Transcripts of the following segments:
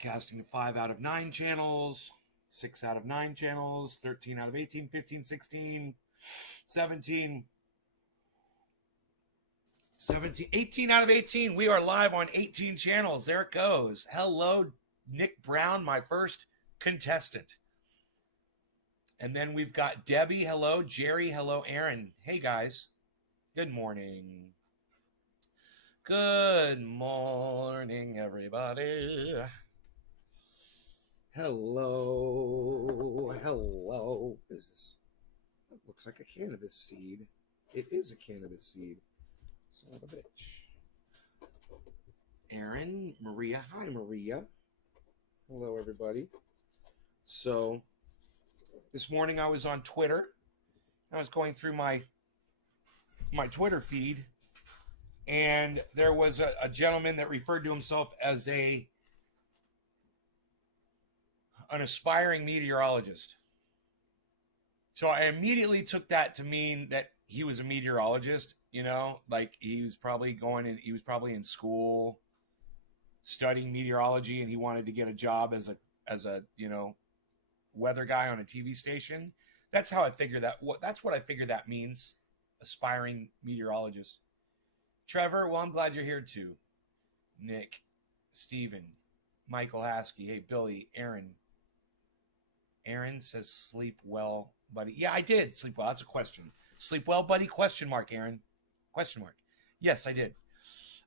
broadcasting to 5 out of 9 channels, 6 out of 9 channels, 13 out of 18, 15, 16, 17, 17, 18 out of 18. We are live on 18 channels. There it goes. Hello, Nick Brown, my first contestant. And then we've got Debbie. Hello, Jerry. Hello, Aaron. Hey, guys. Good morning. Good morning, everybody. Hello. Hello. What is this? It looks like a cannabis seed. It is a cannabis seed. Son of a bitch. Aaron, Maria. Hi, Maria. Hello, everybody. So, this morning I was on Twitter. I was going through my Twitter feed, and there was a gentleman that referred to himself as an aspiring meteorologist. So I immediately took that to mean that he was a meteorologist, you know, like he was probably in school studying meteorology, and he wanted to get a job as a weather guy on a TV station. That's how I figure that's what I figure that means. Aspiring meteorologist. Trevor, well, I'm glad you're here too. Nick, Steven, Michael Haskey, hey, Billy, Aaron. Aaron says sleep well, buddy. Yeah, I did sleep well. That's a question. Sleep well, buddy? Question mark, Aaron. Question mark. Yes, I did.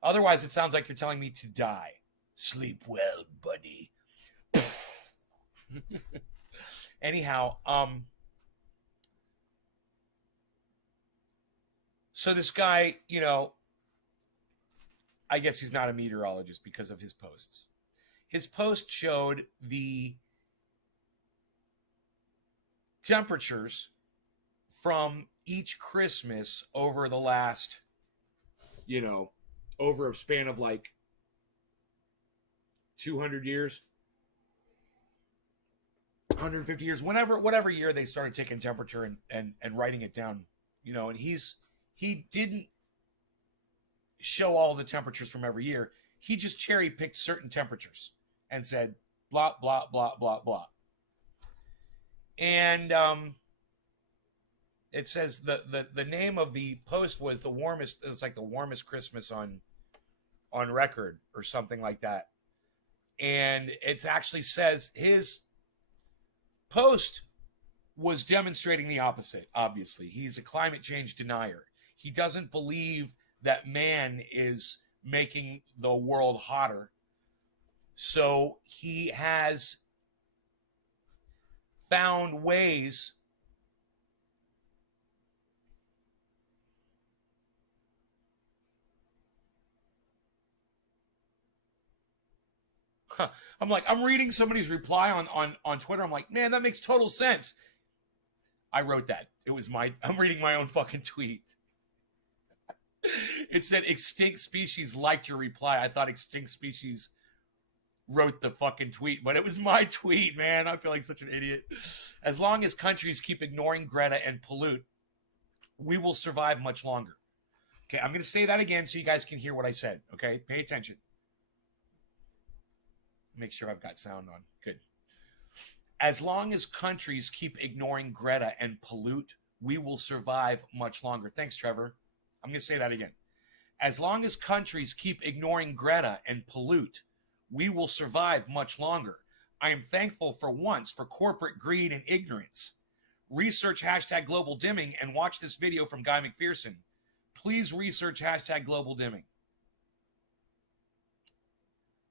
Otherwise, it sounds like you're telling me to die. Sleep well, buddy. Anyhow, so this guy, you know, I guess he's not a meteorologist because of his posts. His post showed the temperatures from each Christmas over the last, over a span of like 200 years, 150 years, whatever year they started taking temperature and writing it down, and he didn't show all the temperatures from every year. He just cherry picked certain temperatures and said blah blah blah blah blah. And it says the name of the post was the warmest. It's like the warmest Christmas on record or something like that. And it actually says his post was demonstrating the opposite. Obviously, he's a climate change denier. He doesn't believe that man is making the world hotter. So he has found ways I'm reading somebody's reply on Twitter. I'm like, man, that makes total sense. I wrote that. I'm reading my own fucking tweet. It said extinct species liked your reply. I thought extinct species wrote the fucking tweet, but it was my tweet, man. I feel like such an idiot. As long as countries keep ignoring Greta and pollute, we will survive much longer. Okay, I'm going to say that again so you guys can hear what I said. Okay, pay attention. Make sure I've got sound on. Good. As long as countries keep ignoring Greta and pollute, we will survive much longer. Thanks, Trevor. I'm going to say that again. As long as countries keep ignoring Greta and pollute, we will survive much longer. I am thankful for once for corporate greed and ignorance. Research hashtag global dimming and watch this video from Guy McPherson. Please research hashtag global dimming.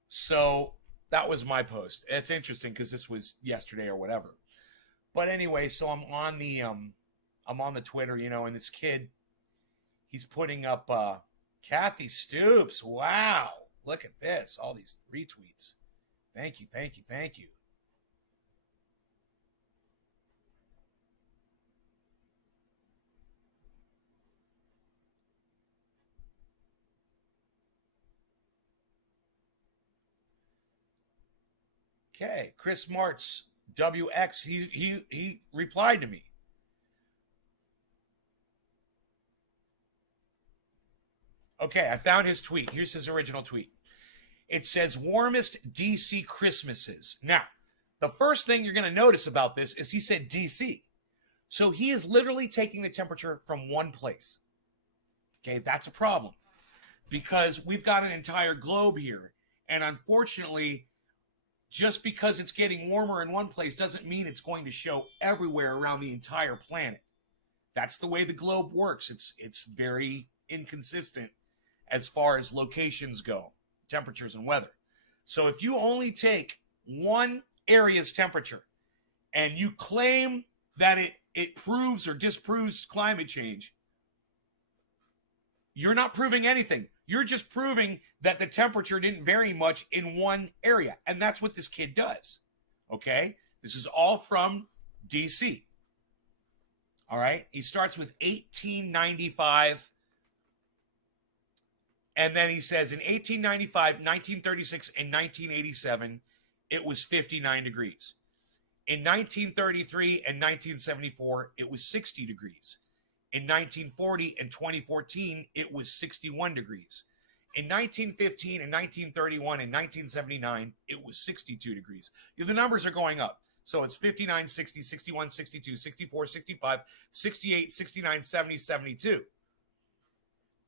So that was my post. It's interesting because this was yesterday or whatever. But anyway, so I'm on the Twitter, and this kid, he's putting up Kathy Stoops. Wow. Look at this. All these retweets. Thank you, thank you, thank you. Okay, Chris Martz, WX, he replied to me. Okay, I found his tweet. Here's his original tweet. It says warmest DC Christmases. Now, the first thing you're going to notice about this is he said DC. So he is literally taking the temperature from one place. Okay, that's a problem because we've got an entire globe here. And unfortunately, just because it's getting warmer in one place doesn't mean it's going to show everywhere around the entire planet. That's the way the globe works. It's very inconsistent as far as locations go, temperatures and weather. So if you only take one area's temperature and you claim that it proves or disproves climate change, you're not proving anything. You're just proving that the temperature didn't vary much in one area. And that's what this kid does. Okay? This is all from DC. All right? He starts with 1895. And then he says in 1895, 1936, and 1987, it was 59 degrees. In 1933 and 1974, it was 60 degrees. In 1940 and 2014, it was 61 degrees. In 1915 and 1931 and 1979, it was 62 degrees. The numbers are going up. So it's 59, 60, 61, 62, 64, 65, 68, 69, 70, 72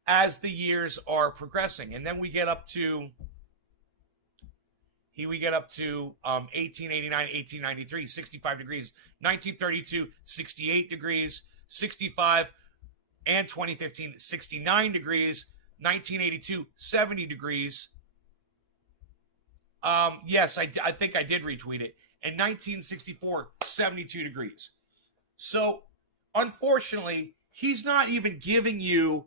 as the years are progressing. And then we get up to 1889, 1893, 65 degrees, 1932, 68 degrees, 65, and 2015, 69 degrees, 1982, 70 degrees. Yes, I think I did retweet it. And 1964, 72 degrees. So, unfortunately, he's not even giving you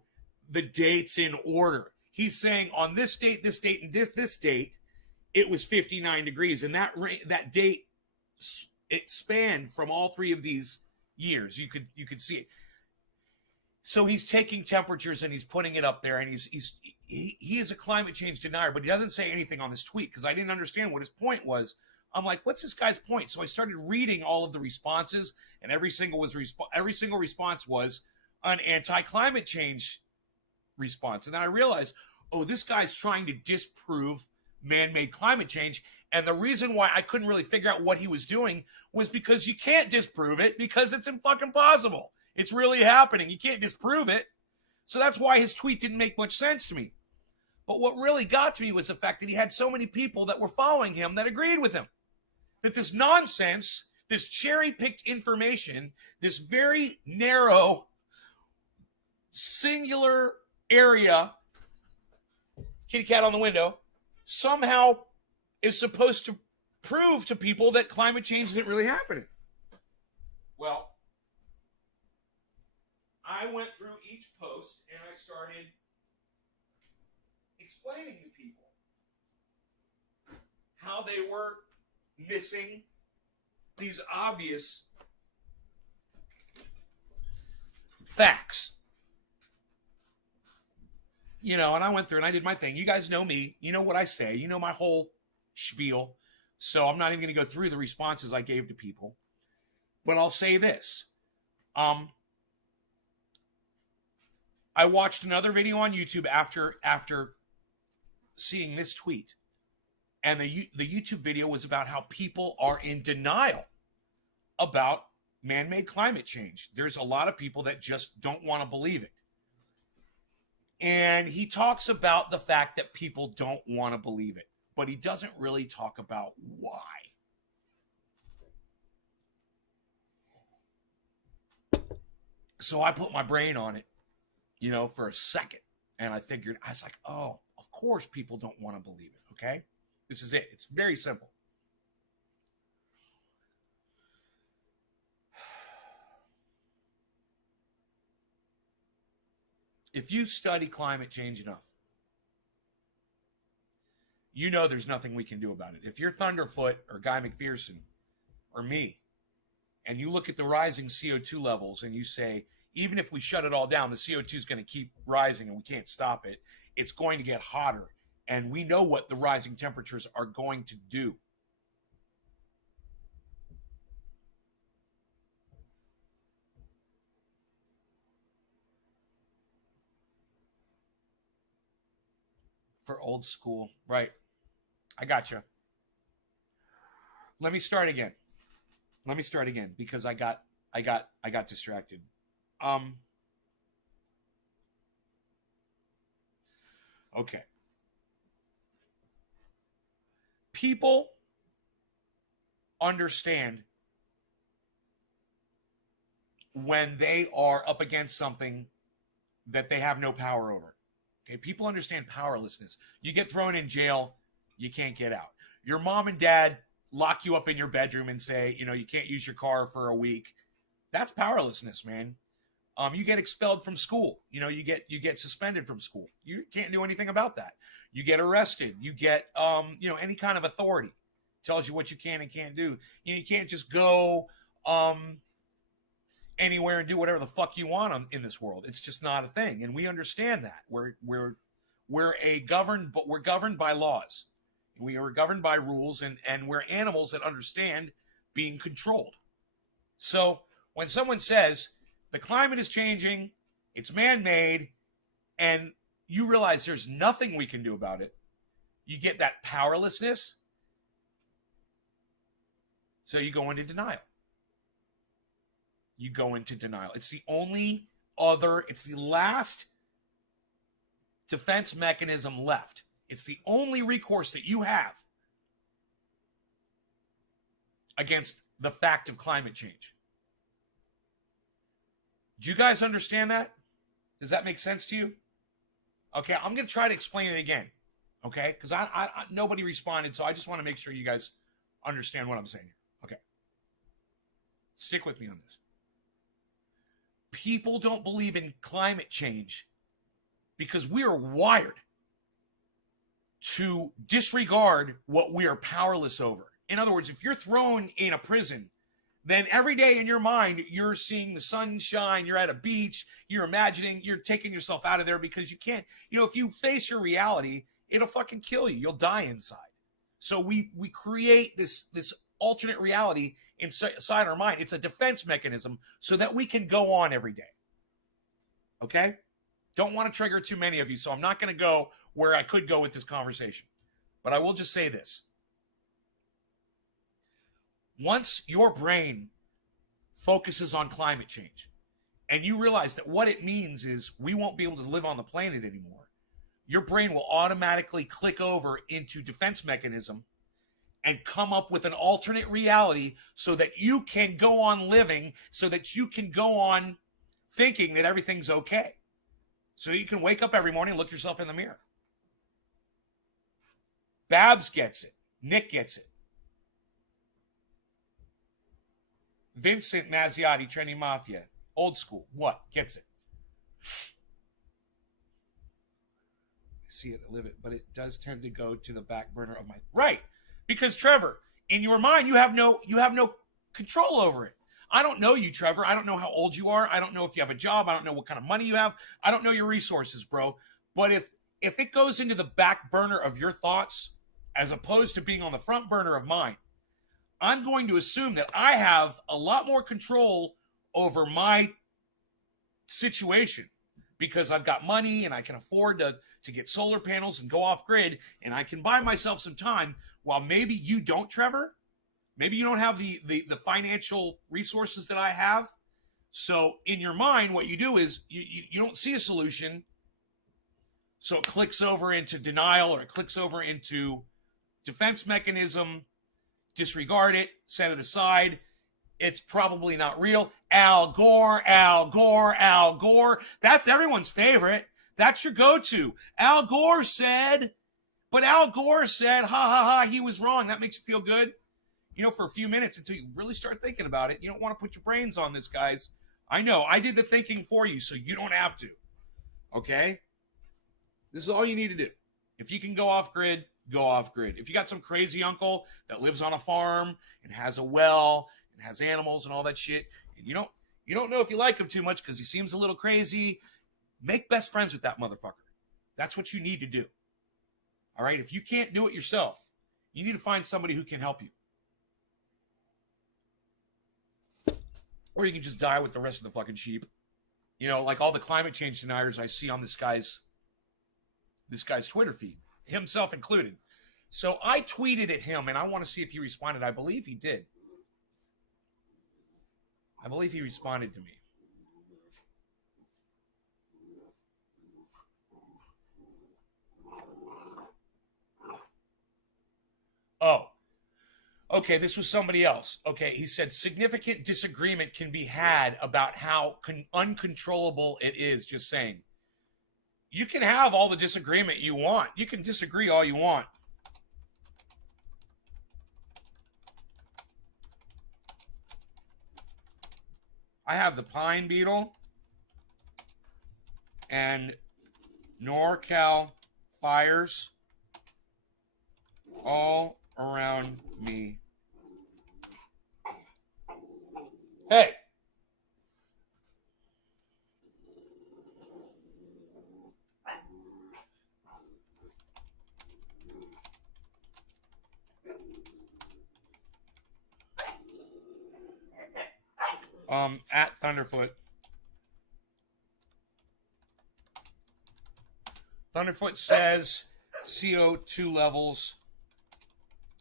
the dates in order. He's saying on this date, and this date, it was 59 degrees. And that date, it spanned from all three of these years. You could see it. So he's taking temperatures and he's putting it up there, and he is a climate change denier, but he doesn't say anything on this tweet because I didn't understand what his point was. I'm like, what's this guy's point? So I started reading all of the responses, and every single response was an anti-climate change response. And then I realized, oh, this guy's trying to disprove man-made climate change. And the reason why I couldn't really figure out what he was doing was because you can't disprove it because it's impossible. It's really happening. You can't disprove it. So that's why his tweet didn't make much sense to me. But what really got to me was the fact that he had so many people that were following him that agreed with him. That this nonsense, this cherry-picked information, this very narrow, singular area, kitty cat on the window, somehow is supposed to prove to people that climate change isn't really happening. Well, I went through each post and I started explaining to people how they were missing these obvious facts. And I went through and I did my thing. You guys know me. You know what I say. You know my whole spiel. So I'm not even going to go through the responses I gave to people. But I'll say this. I watched another video on YouTube after seeing this tweet. And the YouTube video was about how people are in denial about man-made climate change. There's a lot of people that just don't want to believe it. And he talks about the fact that people don't want to believe it, but he doesn't really talk about why. So I put my brain on it, for a second. And I was like, oh, of course people don't want to believe it, okay? This is it. It's very simple. If you study climate change enough, there's nothing we can do about it. If you're Thunderfoot or Guy McPherson or me, and you look at the rising CO2 levels and you say, even if we shut it all down, the CO2 is going to keep rising and we can't stop it. It's going to get hotter. And we know what the rising temperatures are going to do. For old school, right? I got you. Let me start again. Because I got distracted. Um. Okay. People understand when they are up against something that they have no power over. Okay, people understand powerlessness. You get thrown in jail, you can't get out. Your mom and dad lock you up in your bedroom and say, you can't use your car for a week. That's powerlessness, man. You get expelled from school. You get suspended from school. You can't do anything about that. You get arrested. You get any kind of authority tells you what you can and can't do. You can't just go anywhere and do whatever the fuck you want in this world. It's just not a thing, and we understand that. We're governed by laws. We are governed by rules, and we're animals that understand being controlled. So when someone says the climate is changing, it's man-made, and you realize there's nothing we can do about it, you get that powerlessness. So you go into denial. It's the last defense mechanism left. It's the only recourse that you have against the fact of climate change. Do you guys understand that? Does that make sense to you? Okay, I'm going to try to explain it again. Okay, because I nobody responded, so I just want to make sure you guys understand what I'm saying here. Okay, stick with me on this. People don't believe in climate change because we are wired to disregard what we are powerless over. In other words, if you're thrown in a prison, then every day in your mind, you're seeing the sunshine, you're at a beach, you're imagining, you're taking yourself out of there because you can't, if you face your reality, it'll fucking kill you. You'll die inside. So we create this alternate reality inside our mind. It's a defense mechanism so that we can go on every day. Okay? Don't want to trigger too many of you, so I'm not going to go where I could go with this conversation. But I will just say this. Once your brain focuses on climate change and you realize that what it means is we won't be able to live on the planet anymore, your brain will automatically click over into defense mechanism and come up with an alternate reality so that you can go on living, so that you can go on thinking that everything's okay. So you can wake up every morning and look yourself in the mirror. Babs gets it. Nick gets it. Vincent Mazziotti, Trendy Mafia, old school. What? Gets it. I see it, I live it, but it does tend to go to the back burner of my... Right. Because Trevor, in your mind, you have no control over it. I don't know you, Trevor. I don't know how old you are. I don't know if you have a job. I don't know what kind of money you have. I don't know your resources, bro. But if it goes into the back burner of your thoughts, as opposed to being on the front burner of mine, I'm going to assume that I have a lot more control over my situation because I've got money and I can afford to get solar panels and go off grid, and I can buy myself some time while maybe you don't, Trevor. Maybe you don't have the financial resources that I have. So in your mind, what you do is you don't see a solution. So it clicks over into denial, or it clicks over into defense mechanism, disregard it, set it aside. It's probably not real. Al Gore, Al Gore, Al Gore. That's everyone's favorite. That's your go-to. Al Gore said, ha ha ha, he was wrong. That makes you feel good. For a few minutes until you really start thinking about it. You don't want to put your brains on this, guys. I know. I did the thinking for you, so you don't have to. Okay? This is all you need to do. If you can go off grid, go off grid. If you got some crazy uncle that lives on a farm and has a well and has animals and all that shit, and you don't know if you like him too much because he seems a little crazy, make best friends with that motherfucker. That's what you need to do. All right? If you can't do it yourself, you need to find somebody who can help you. Or you can just die with the rest of the fucking sheep. Like all the climate change deniers I see on this guy's Twitter feed, himself included. So I tweeted at him, and I want to see if he responded. I believe he did. I believe he responded to me. Oh, okay, this was somebody else. Okay, he said significant disagreement can be had about how uncontrollable it is. Just saying. You can have all the disagreement you want. You can disagree all you want. I have the pine beetle and NorCal fires all around me. Hey. At Thunderfoot. Thunderfoot says CO2 levels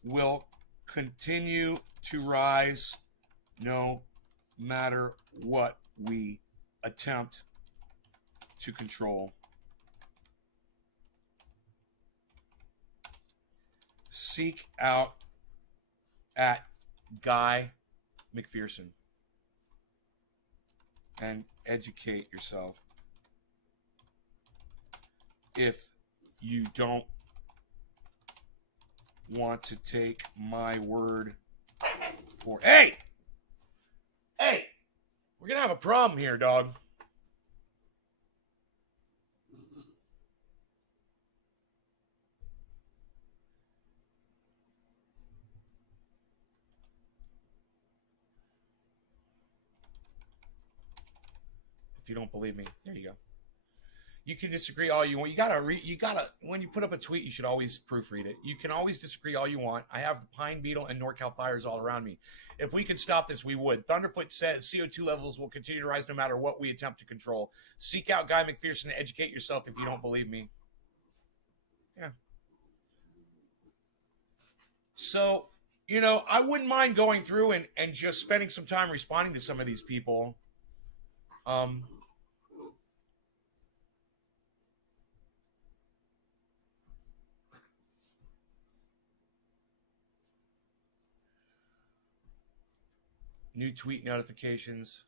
will continue to rise no matter what we attempt to control. Seek out at Guy McPherson and educate yourself. If you don't want to take my word for... Hey! Hey! We're going to have a problem here, dog. If you don't believe me, there you go. You can disagree all you want. You gotta, when you put up a tweet, you should always proofread it. You can always disagree all you want. I have the Pine Beetle and NorCal fires all around me. If we could stop this, we would. Thunderfoot says CO2 levels will continue to rise no matter what we attempt to control. Seek out Guy McPherson and educate yourself if you don't believe me. Yeah. So, you know, I wouldn't mind going through and just spending some time responding to some of these people. New tweet notifications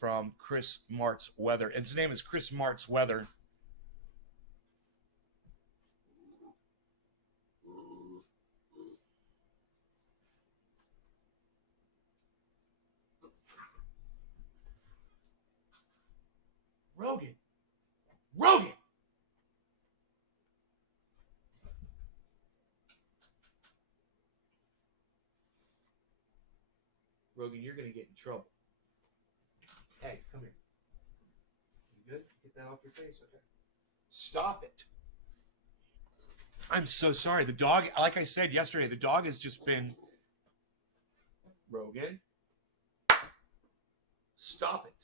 from Chris Martz Weather. And his name is Chris Martz Weather. Rogan. Rogan, you're going to get in trouble. Hey, come here. You good? Get that off your face? Okay. Stop it. I'm so sorry. The dog, like I said yesterday, the dog has just been... Rogan. Stop it.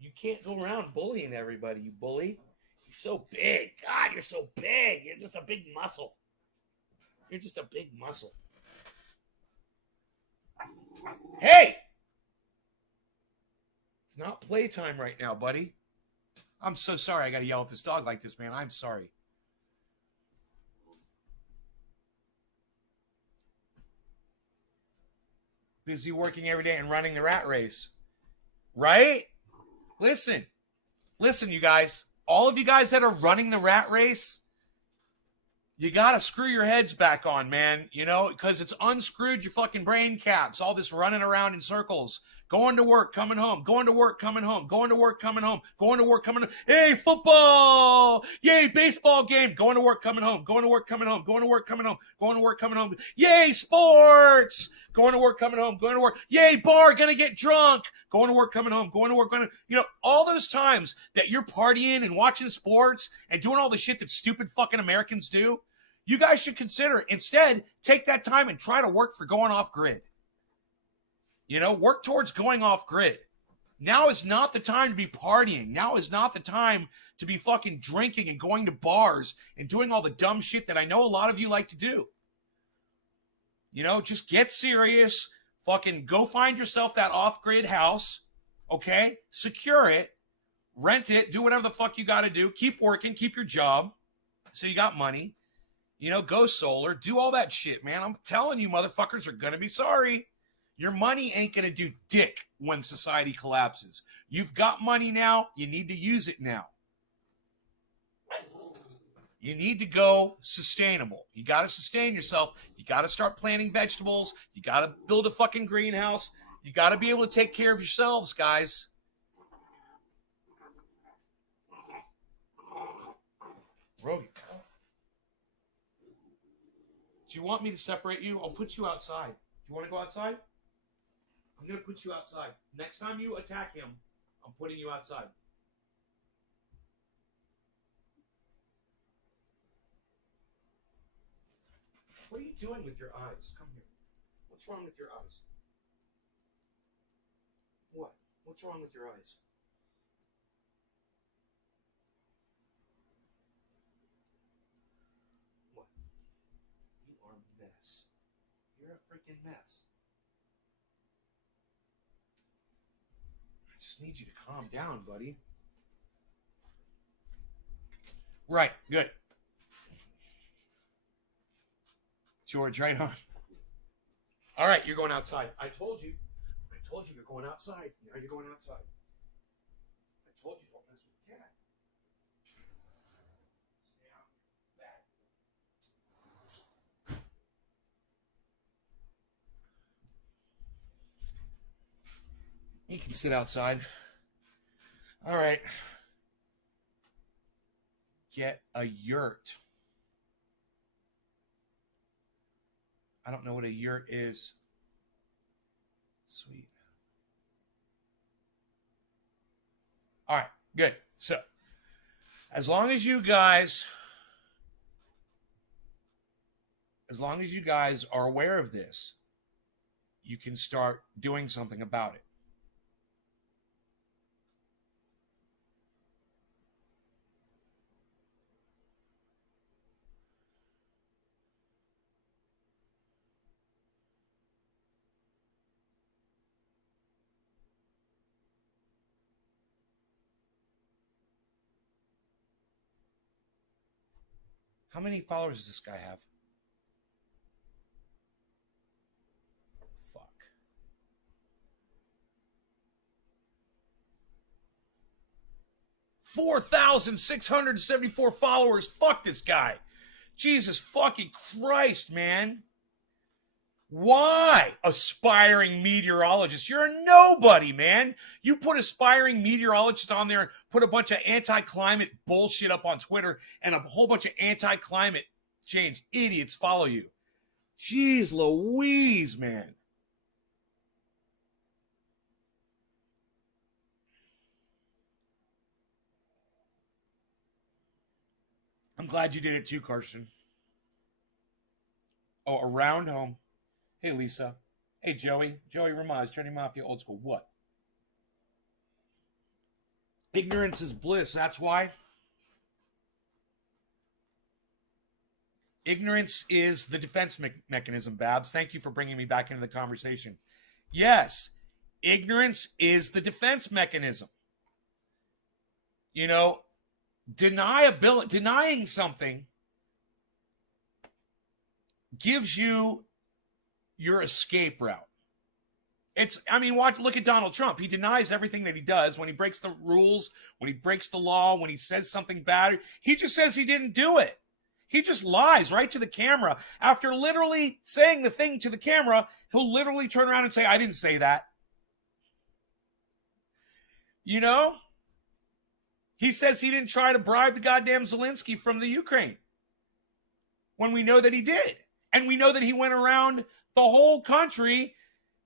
You can't go around bullying everybody, you bully. He's so big. God, you're so big. You're just a big muscle. You're just a big muscle. Hey! It's not playtime right now, buddy. I'm so sorry I got to yell at this dog like this, man. I'm sorry. Busy working every day and running the rat race. Right? Listen, you guys. All of you guys that are running the rat race, you got to screw your heads back on, man. You know, because it's unscrewed your fucking brain caps. All this running around in circles. Going to work, coming home. Going to work, coming home. Going to work, coming home. Going to work, coming home. Hey, football! Yay, baseball game. Going to work, coming home. Going to work, coming home. Going to work, coming home. Going to work, coming home. Yay, sports! Going to work, coming home. Going to work. Yay, bar, gonna get drunk. Going to work, coming home. Going to work, going to... You know, all those times that you're partying and watching sports and doing all the shit that stupid fucking Americans do, you guys should consider instead take that time and try to work for going off grid. You know, work towards going off grid. Now is not the time to be partying. Now is not the time to be fucking drinking and going to bars and doing all the dumb shit that I know a lot of you like to do. You know, just get serious. Fucking go find yourself that off-grid house, okay? Secure it, rent it, do whatever the fuck you got to do. Keep working, keep your job so you got money. You know, go solar, do all that shit, man. I'm telling you, motherfuckers are going to be sorry. Your money ain't going to do dick when society collapses. You've got money now. You need to use it now. You need to go sustainable. You got to sustain yourself. You got to start planting vegetables. You got to build a fucking greenhouse. You got to be able to take care of yourselves, guys. Rogan, do you want me to separate you? I'll put you outside. Do you want to go outside? I'm going to put you outside. Next time you attack him, I'm putting you outside. What are you doing with your eyes? Come here. What's wrong with your eyes? What? What's wrong with your eyes? What? You are a mess. You're a freaking mess. I just need you to calm down, buddy. Right, good. George, right on. All right, you're going outside. I told you you're going outside. Now you're going outside. I told you don't mess with the cat. Stay out back. You can sit outside. All right. Get a yurt. I don't know what a yurt is. Sweet. All right, good. So, as long as you guys are aware of this, you can start doing something about it. How many followers does this guy have? Fuck. 4,674 followers. Fuck this guy. Jesus fucking Christ, man. Why? Aspiring meteorologist. You're a nobody, man. You put aspiring meteorologist on there, put a bunch of anti-climate bullshit up on Twitter, and a whole bunch of anti-climate change idiots follow you. Jeez Louise, man. I'm glad you did it too, Carson. Oh, around home. Hey, Lisa. Hey, Joey. Joey Ramaz, Johnny Mafia, old school. What? Ignorance is bliss. That's why. Ignorance is the defense mechanism, Babs. Thank you for bringing me back into the conversation. Yes, ignorance is the defense mechanism. You know, denying something gives you your escape route. Look at Donald Trump. He denies everything that he does when he breaks the rules, when he breaks the law, when he says something bad. He just says he didn't do it. He just lies right to the camera. After literally saying the thing to the camera, he'll literally turn around and say, I didn't say that. You know? He says he didn't try to bribe the goddamn Zelensky from the Ukraine, when we know that he did. And we know that he went around the whole country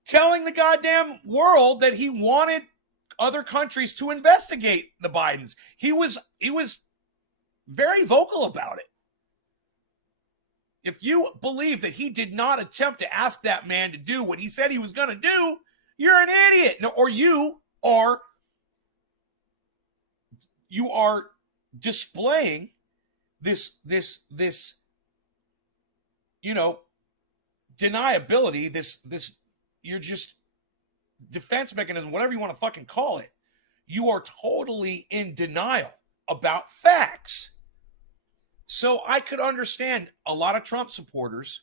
telling the goddamn world that he wanted other countries to investigate the Bidens. He was very vocal about it. If you believe that he did not attempt to ask that man to do what he said he was going to do, you're an idiot. No, or you are displaying this deniability, this you're just defense mechanism, whatever you want to fucking call it. You are totally in denial about facts. So I could understand a lot of Trump supporters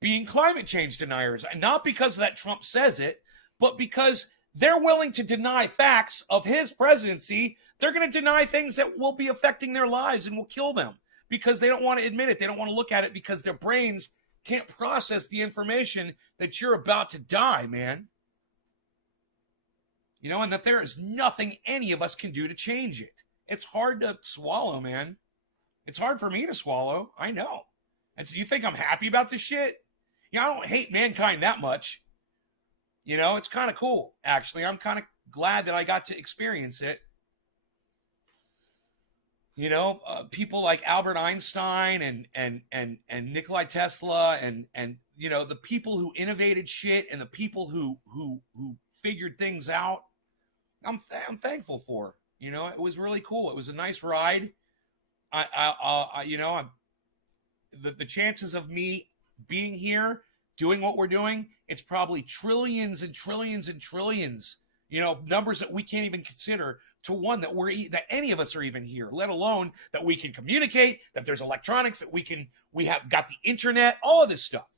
being climate change deniers, and not because that Trump says it, but because they're willing to deny facts of his presidency. They're going to deny things that will be affecting their lives and will kill them because they don't want to admit it. They don't want to look at it because their brains can't process the information that you're about to die, man. And that there is nothing any of us can do to change it. It's hard to swallow, man. It's hard for me to swallow. I know. And so you think I'm happy about this shit? I don't hate mankind that much. It's kind of cool, actually. I'm kind of glad that I got to experience it. People like Albert Einstein and Nikola Tesla and the people who innovated shit and the people who figured things out. I'm thankful for. It was really cool. It was a nice ride. The chances of me being here doing what we're doing, it's probably trillions and trillions and trillions. Numbers that we can't even consider to one that that any of us are even here, let alone that we can communicate, that there's electronics, that we have got the internet, all of this stuff.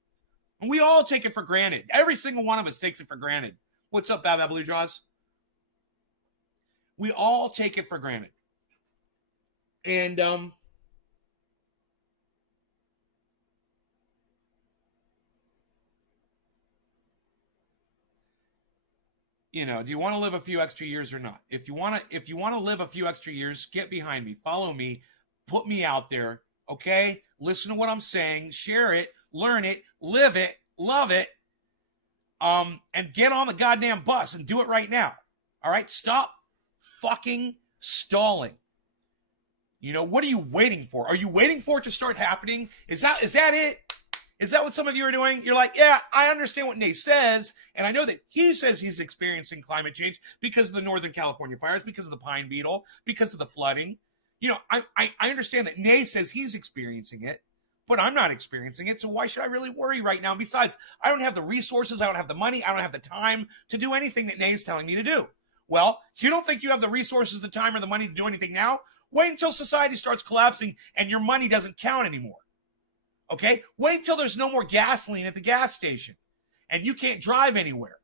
And we all take it for granted. Every single one of us takes it for granted. What's up, Bab Blue Jaws? We all take it for granted. And do you want to live a few extra years or not? If you want to live a few extra years, get behind me, follow me, put me out there, okay? Listen to what I'm saying, share it, learn it, live it, love it, and get on the goddamn bus and do it right now. All right? Stop fucking stalling. What are you waiting for? Are you waiting for it to start happening? Is that it? Is that what some of you are doing? You're like, yeah, I understand what Nate says, and I know that he says he's experiencing climate change because of the Northern California fires, because of the pine beetle, because of the flooding. I understand that Nate says he's experiencing it, but I'm not experiencing it, so why should I really worry right now? Besides, I don't have the resources, I don't have the money, I don't have the time to do anything that Nate's telling me to do. Well, you don't think you have the resources, the time, or the money to do anything now? Wait until society starts collapsing and your money doesn't count anymore. Okay? Wait till there's no more gasoline at the gas station and you can't drive anywhere.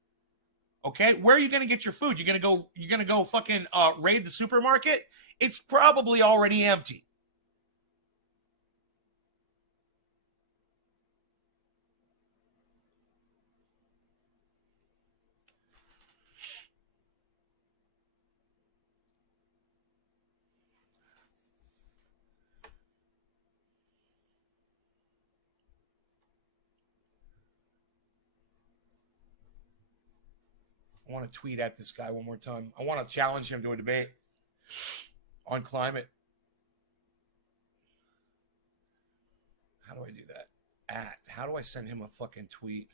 Okay? Where are you going to get your food? You're going to go fucking raid the supermarket? It's probably already empty. I want to tweet at this guy one more time. I want to challenge him to a debate on climate. How do I do that? How do I send him a fucking tweet?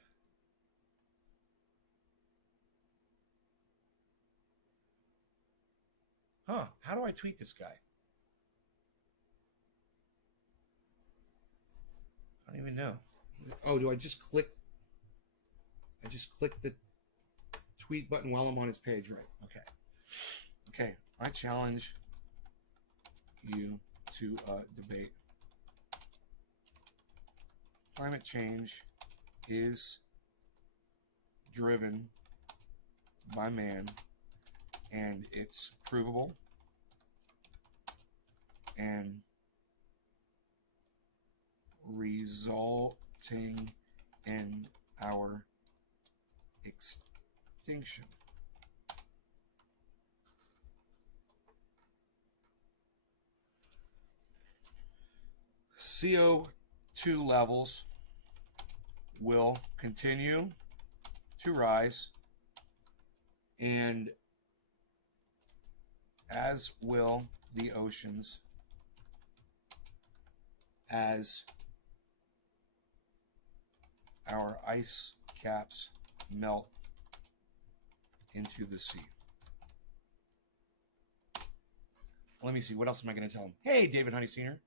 How do I tweet this guy? I don't even know. Oh, do I just click? I just click the tweet button while I'm on his page, right? Okay. I challenge you to debate. Climate change is driven by man, and it's provable and resulting in our extinction. CO2 levels will continue to rise, and as will the oceans, as our ice caps melt into the sea. Let me see. What else am I going to tell him? Hey, David Honey Sr.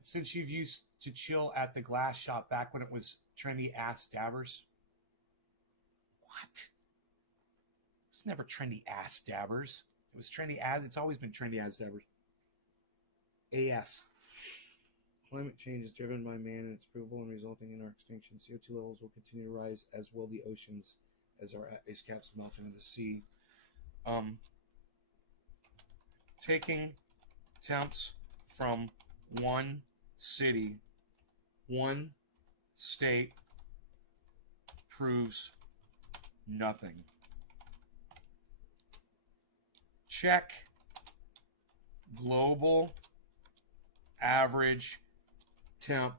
Since you've used to chill at the glass shop back when it was trendy ass dabbers. What? It was never trendy ass dabbers. It was trendy as. It's always been trendy ass dabbers. AS. Climate change is driven by man and it's provable and resulting in our extinction. CO2 levels will continue to rise, as will the oceans, as our ice caps melt into the sea. Taking temps from one city, one state proves nothing. Check global average temp.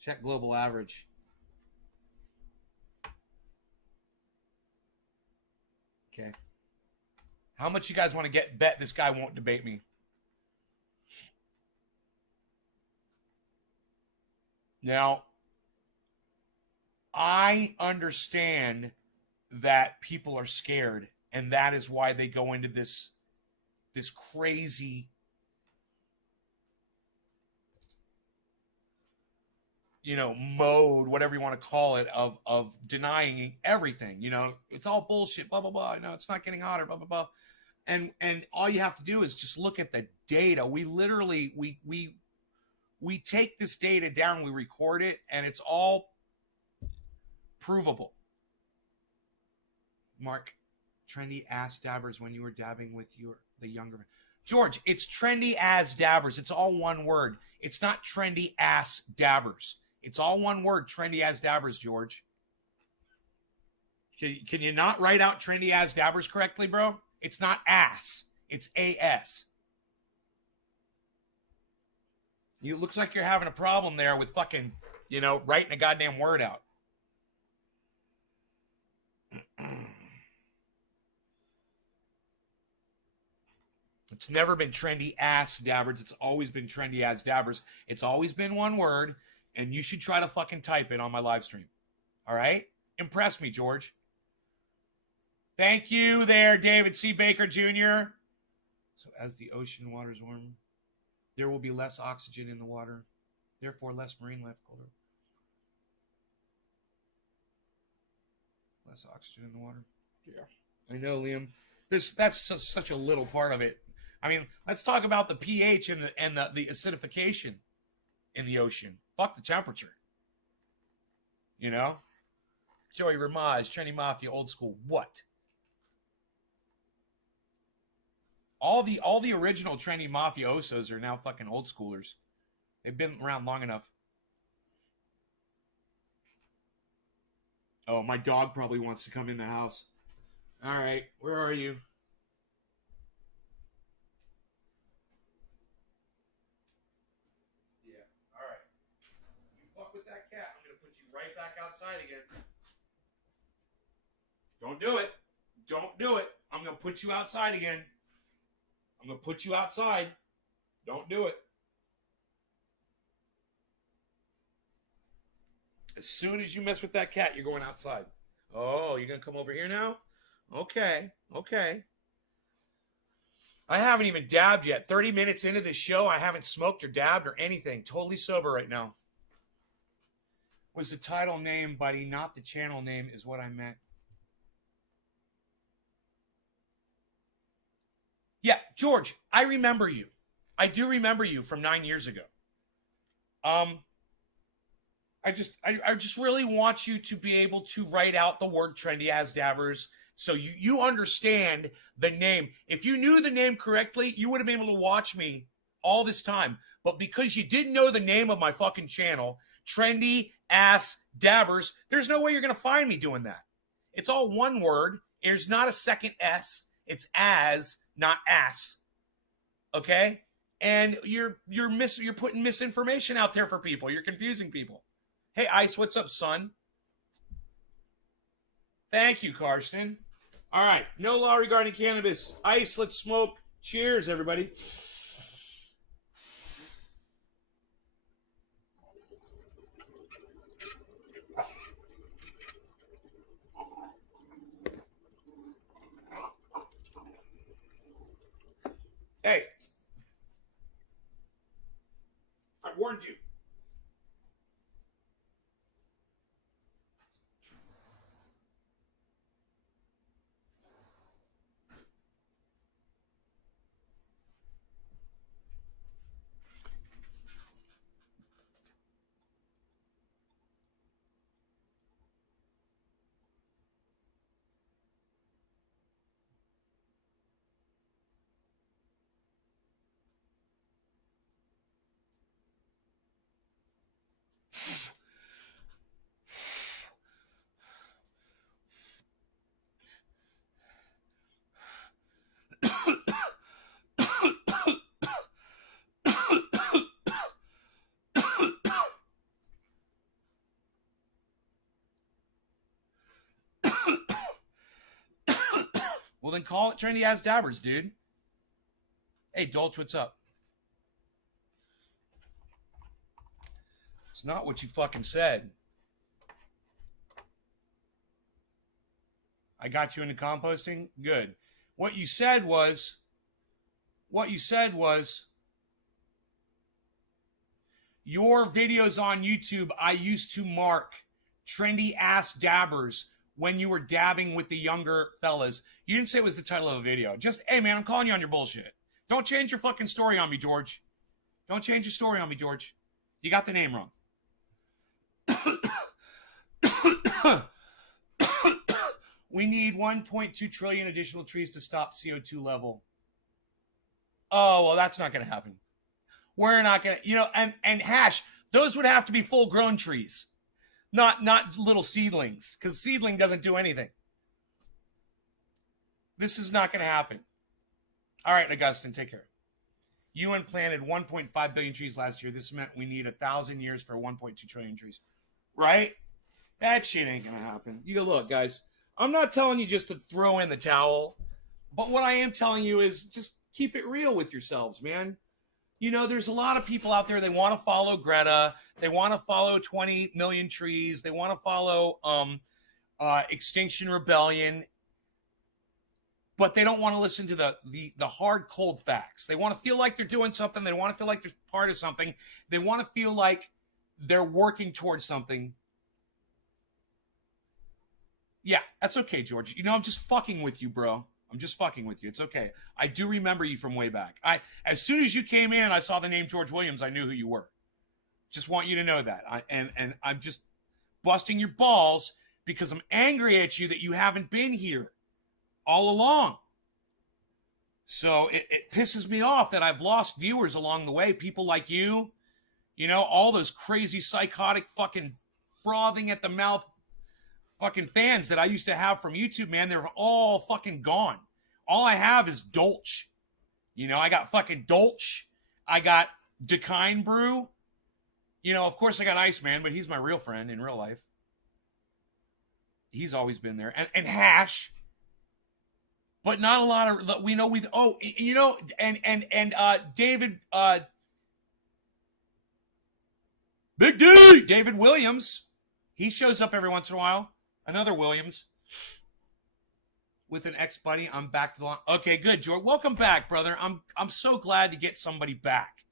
Check global average. Okay. How much you guys want to bet this guy won't debate me? Now, I understand that people are scared, and that is why they go into this crazy, mode, whatever you want to call it, of denying everything. It's all bullshit, blah, blah, blah. It's not getting hotter, blah, blah, blah. And all you have to do is just look at the data. We literally, we take this data down, we record it, and it's all provable. Mark, trendy ass dabbers when you were dabbing with the younger. George, it's trendy as dabbers. It's all one word. It's not trendy ass dabbers. It's all one word, trendy as dabbers, George. Can you not write out trendy as dabbers correctly, bro? It's not ass. It's AS. It looks like you're having a problem there with fucking, writing a goddamn word out. It's never been trendy ass dabbers. It's always been trendy as dabbers. It's always been one word, and you should try to fucking type it on my live stream. All right? Impress me, George. Thank you there, David C. Baker Jr. So as the ocean waters warm, there will be less oxygen in the water, therefore less marine life color. Less oxygen in the water. Yeah. I know, Liam. That's such a little part of it. I mean, let's talk about the pH and the acidification in the ocean. Fuck the temperature. Joey Ramaz, Trendy Mafia, old school. What? All the original Trendy Mafiosos are now fucking old schoolers. They've been around long enough. Oh, my dog probably wants to come in the house. All right, where are you? Yeah, all right. You fuck with that cat, I'm going to put you right back outside again. Don't do it. Don't do it. I'm going to put you outside again. I'm going to put you outside. Don't do it. As soon as you mess with that cat, you're going outside. Oh, you're going to come over here now? Okay. I haven't even dabbed yet. 30 minutes into this show, I haven't smoked or dabbed or anything. Totally sober right now. Was the title name, buddy, not the channel name is what I meant. Yeah, George, I remember you. I do remember you from 9 years ago. I just really want you to be able to write out the word trendy as dabbers so you understand the name. If you knew the name correctly, you would have been able to watch me all this time. But because you didn't know the name of my fucking channel, trendy ass dabbers, there's no way you're going to find me doing that. It's all one word. There's not a second S. It's as, not ass. Okay? And you're putting misinformation out there for people. You're confusing people. Hey, Ice, what's up, son? Thank you, Karsten. All right, no law regarding cannabis. Ice, let's smoke. Cheers, everybody. Hey, I warned you. Well, then call it Trendy Ass Dabbers, dude. Hey, Dolch, what's up? It's not what you fucking said. I got you into composting? Good. What you said was, your videos on YouTube, I used to mark Trendy Ass Dabbers when you were dabbing with the younger fellas. You didn't say it was the title of a video. Just, hey, man, I'm calling you on your bullshit. Don't change your fucking story on me, George. Don't change your story on me, George. You got the name wrong. We need 1.2 trillion additional trees to stop CO2 level. Oh, well, that's not going to happen. We're not going to, and hash, those would have to be full grown trees, not little seedlings, because seedling doesn't do anything. This is not going to happen. All right, Augustine, take care. UN planted 1.5 billion trees last year. This meant we need 1,000 years for 1.2 trillion trees. Right? That shit ain't going to happen. You go, look, guys, I'm not telling you just to throw in the towel, but what I am telling you is just keep it real with yourselves, man. There's a lot of people out there, they want to follow Greta. They want to follow 20 million trees. They want to follow Extinction Rebellion. But they don't want to listen to the hard, cold facts. They want to feel like they're doing something. They want to feel like they're part of something. They want to feel like they're working towards something. Yeah, that's okay, George. I'm just fucking with you, bro. I'm just fucking with you. It's okay. I do remember you from way back. As soon as you came in, I saw the name George Williams. I knew who you were. Just want you to know that. And I'm just busting your balls because I'm angry at you that you haven't been here all along. So it pisses me off that I've lost viewers along the way. People like you, all those crazy, psychotic, fucking frothing at the mouth fucking fans that I used to have from YouTube, man. They're all fucking gone. All I have is Dolch. I got fucking Dolch. I got Dakine Brew. Of course I got Iceman, but he's my real friend in real life. He's always been there. And Hash. But not a lot of, David, Big D, David Williams. He shows up every once in a while. Another Williams. With an ex-buddy, I'm back to the line. Okay, good, George. Welcome back, brother. I'm so glad to get somebody back.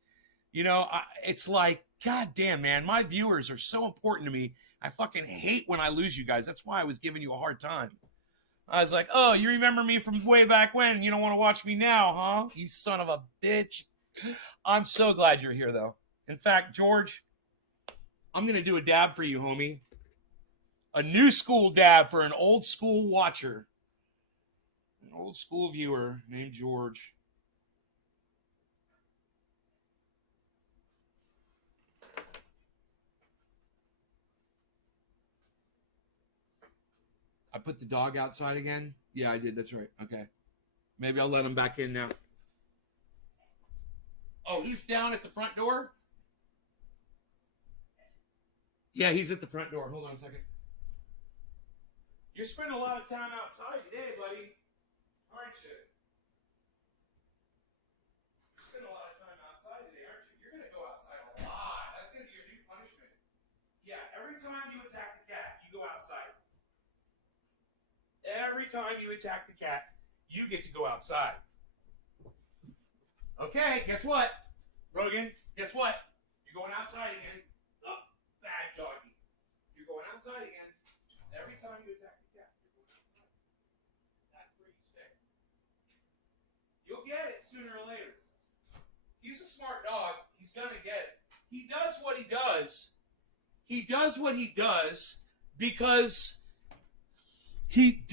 It's like, God damn, man, my viewers are so important to me. I fucking hate when I lose you guys. That's why I was giving you a hard time. I was like, oh, you remember me from way back when? You don't want to watch me now, huh? You son of a bitch. I'm so glad you're here, though. In fact, George, I'm going to do a dab for you, homie. A new school dab for an old school watcher. An old school viewer named George. I put the dog outside again? Yeah, I did. That's right. Okay. Maybe I'll let him back in now. Oh, he's down at the front door? Yeah, he's at the front door. Hold on a second. You're spending a lot of time outside today, buddy. Aren't you? You're spending a lot of time outside today, aren't you? You're going to go outside a lot. That's going to be your new punishment. Yeah, every time you attack the cat, you go outside. Every time you attack the cat, you get to go outside. Okay, guess what? Rogan, guess what? You're going outside again. Oh, bad doggy. You're going outside again. Every time you attack the cat, you're going outside. That's where you stay. You'll get it sooner or later. He's a smart dog. He's gonna get it. He does what he does. He does what he does because he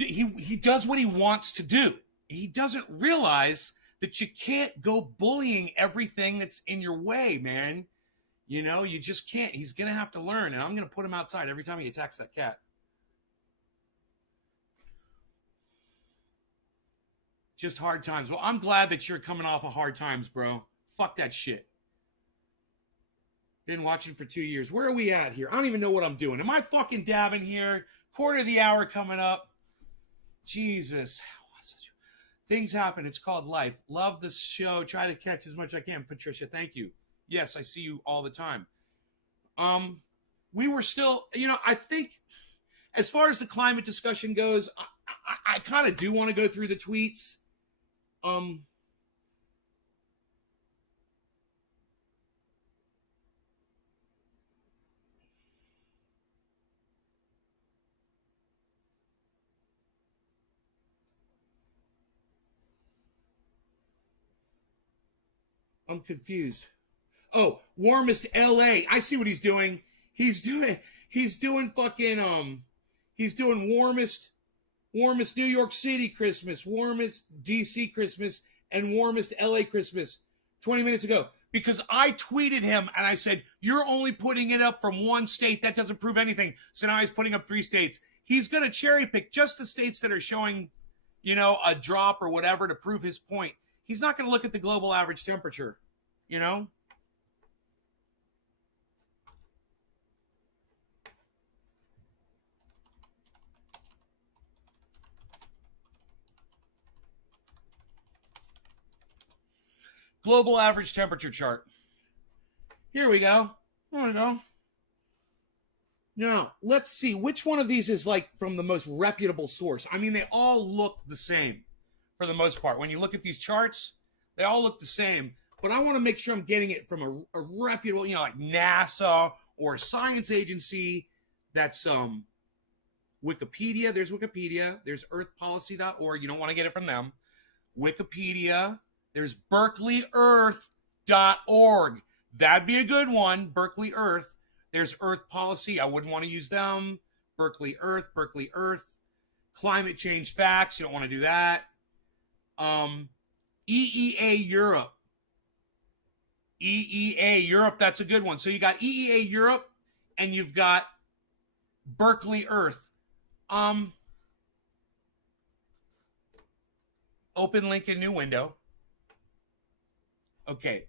does what he wants to do. He doesn't realize that you can't go bullying everything that's in your way, man. You know, you just can't. He's gonna have to learn, and I'm gonna put him outside every time he attacks that cat. Just hard times. Well, I'm glad that you're coming off of hard times, bro. Fuck that shit. Been watching for 2 years. Where are we at here? I don't even know what I'm doing. Am I fucking dabbing here? Quarter of the hour coming up. Jesus. Things happen. It's called life. Love this show. Try to catch as much as I can. Patricia, thank you. Yes, I see you all the time. We were still, you know, I think as far as the climate discussion goes, I kind of do want to go through the tweets. I'm confused. Oh, warmest LA. I see what he's doing. He's doing fucking he's doing warmest New York City Christmas, warmest DC Christmas, and warmest LA Christmas 20 minutes ago. Because I tweeted him and I said, you're only putting it up from one state. That doesn't prove anything. So now he's putting up 3 states. He's going to cherry pick just the states that are showing, you know, a drop or whatever to prove his point. He's not going to look at the global average temperature, you know? Global average temperature chart. Here we go. Here we go. Now, let's see. Which one of these is like from the most reputable source? I mean, they all look the same for the most part. When you look at these charts, they all look the same. But I want to make sure I'm getting it from a reputable, you know, like NASA or a science agency. That's Wikipedia. There's Wikipedia. There's earthpolicy.org. You don't want to get it from them. Wikipedia. There's berkeley.earth.org. That'd be a good one. Berkeley Earth. There's Earth Policy. I wouldn't want to use them. Berkeley Earth. Climate change facts. You don't want to do that. EEA Europe. EEA Europe. That's a good one. So you got EEA Europe and you've got Berkeley Earth. Open link in new window. Okay.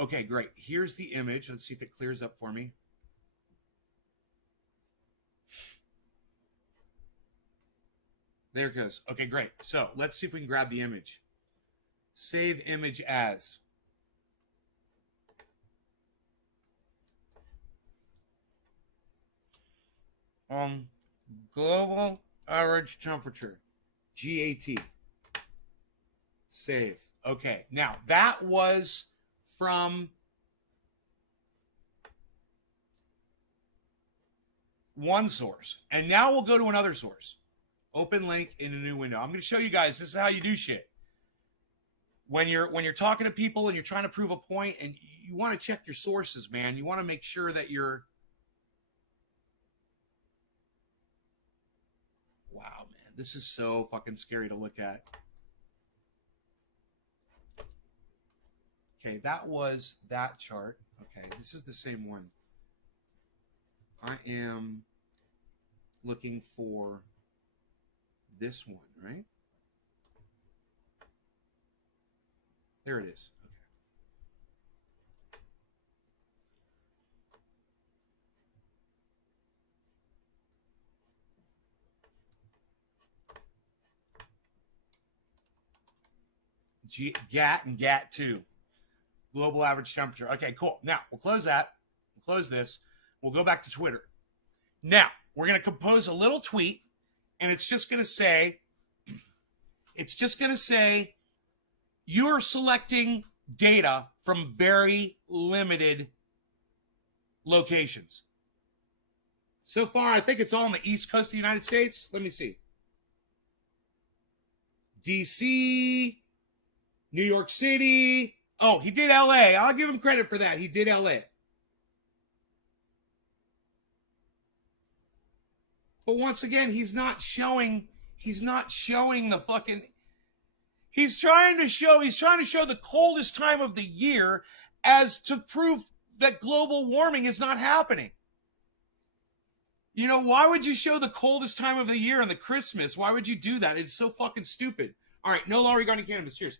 Okay, great. Here's the image. Let's see if it clears up for me. There it goes. Okay, great. So let's see if we can grab the image. Save image as. Global average temperature. GAT. Save. Okay. Now, that was from one source. And now we'll go to another source. Open link in a new window. I'm going to show you guys, this is how you do shit. When you're talking to people and you're trying to prove a point and you want to check your sources, man. You want to make sure that you're... Wow, man. This is so fucking scary to look at. Okay, that was that chart. Okay, this is the same one. I am looking for this one, right? There it is. Okay. GAT and GAT2. Global average temperature. Okay, cool. Now, we'll close that. We'll close this. We'll go back to Twitter. Now, we're going to compose a little tweet, and it's just going to say, You're selecting data from very limited locations. So far, I think it's all on the East Coast of the United States. Let me see. DC, New York City. Oh, he did LA. I'll give him credit for that. He did LA. But once again, he's not showing the fucking he's trying to show the coldest time of the year as to prove that global warming is not happening. You know, why would you show the coldest time of the year on the Christmas? Why would you do that? It's so fucking stupid. All right, no law regarding cannabis. Cheers.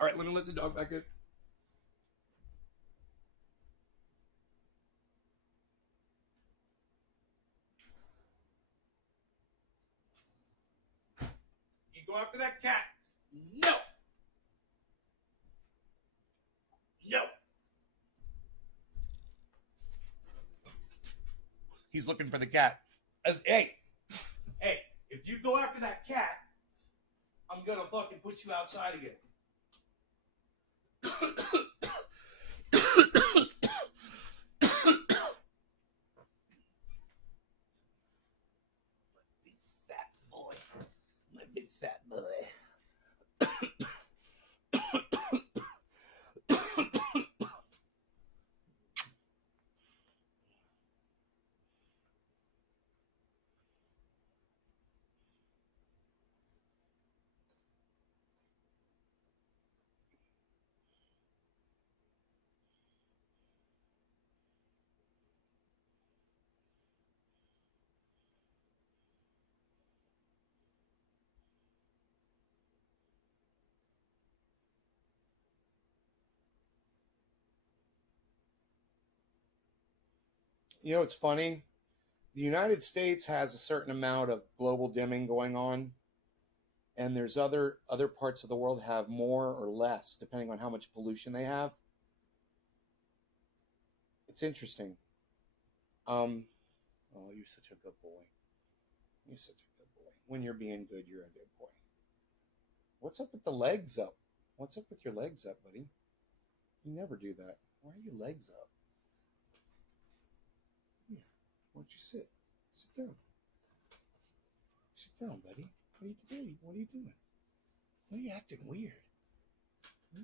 All right, let me let the dog back in. You go after that cat. No. No. He's looking for the cat. Hey, if you go after that cat, I'm gonna fucking put you outside again. My big fat boy. You know, it's funny. The United States has a certain amount of global dimming going on, and there's other parts of the world have more or less, depending on how much pollution they have. It's interesting. Oh, you're such a good boy. You're such a good boy. When you're being good, you're a good boy. What's up with the legs up? What's up with your legs up, buddy? You never do that. Why are your legs up? Yeah. Why don't you sit? Sit down. Sit down, buddy. What are you doing? What are you doing? Why are you acting weird? Hmm?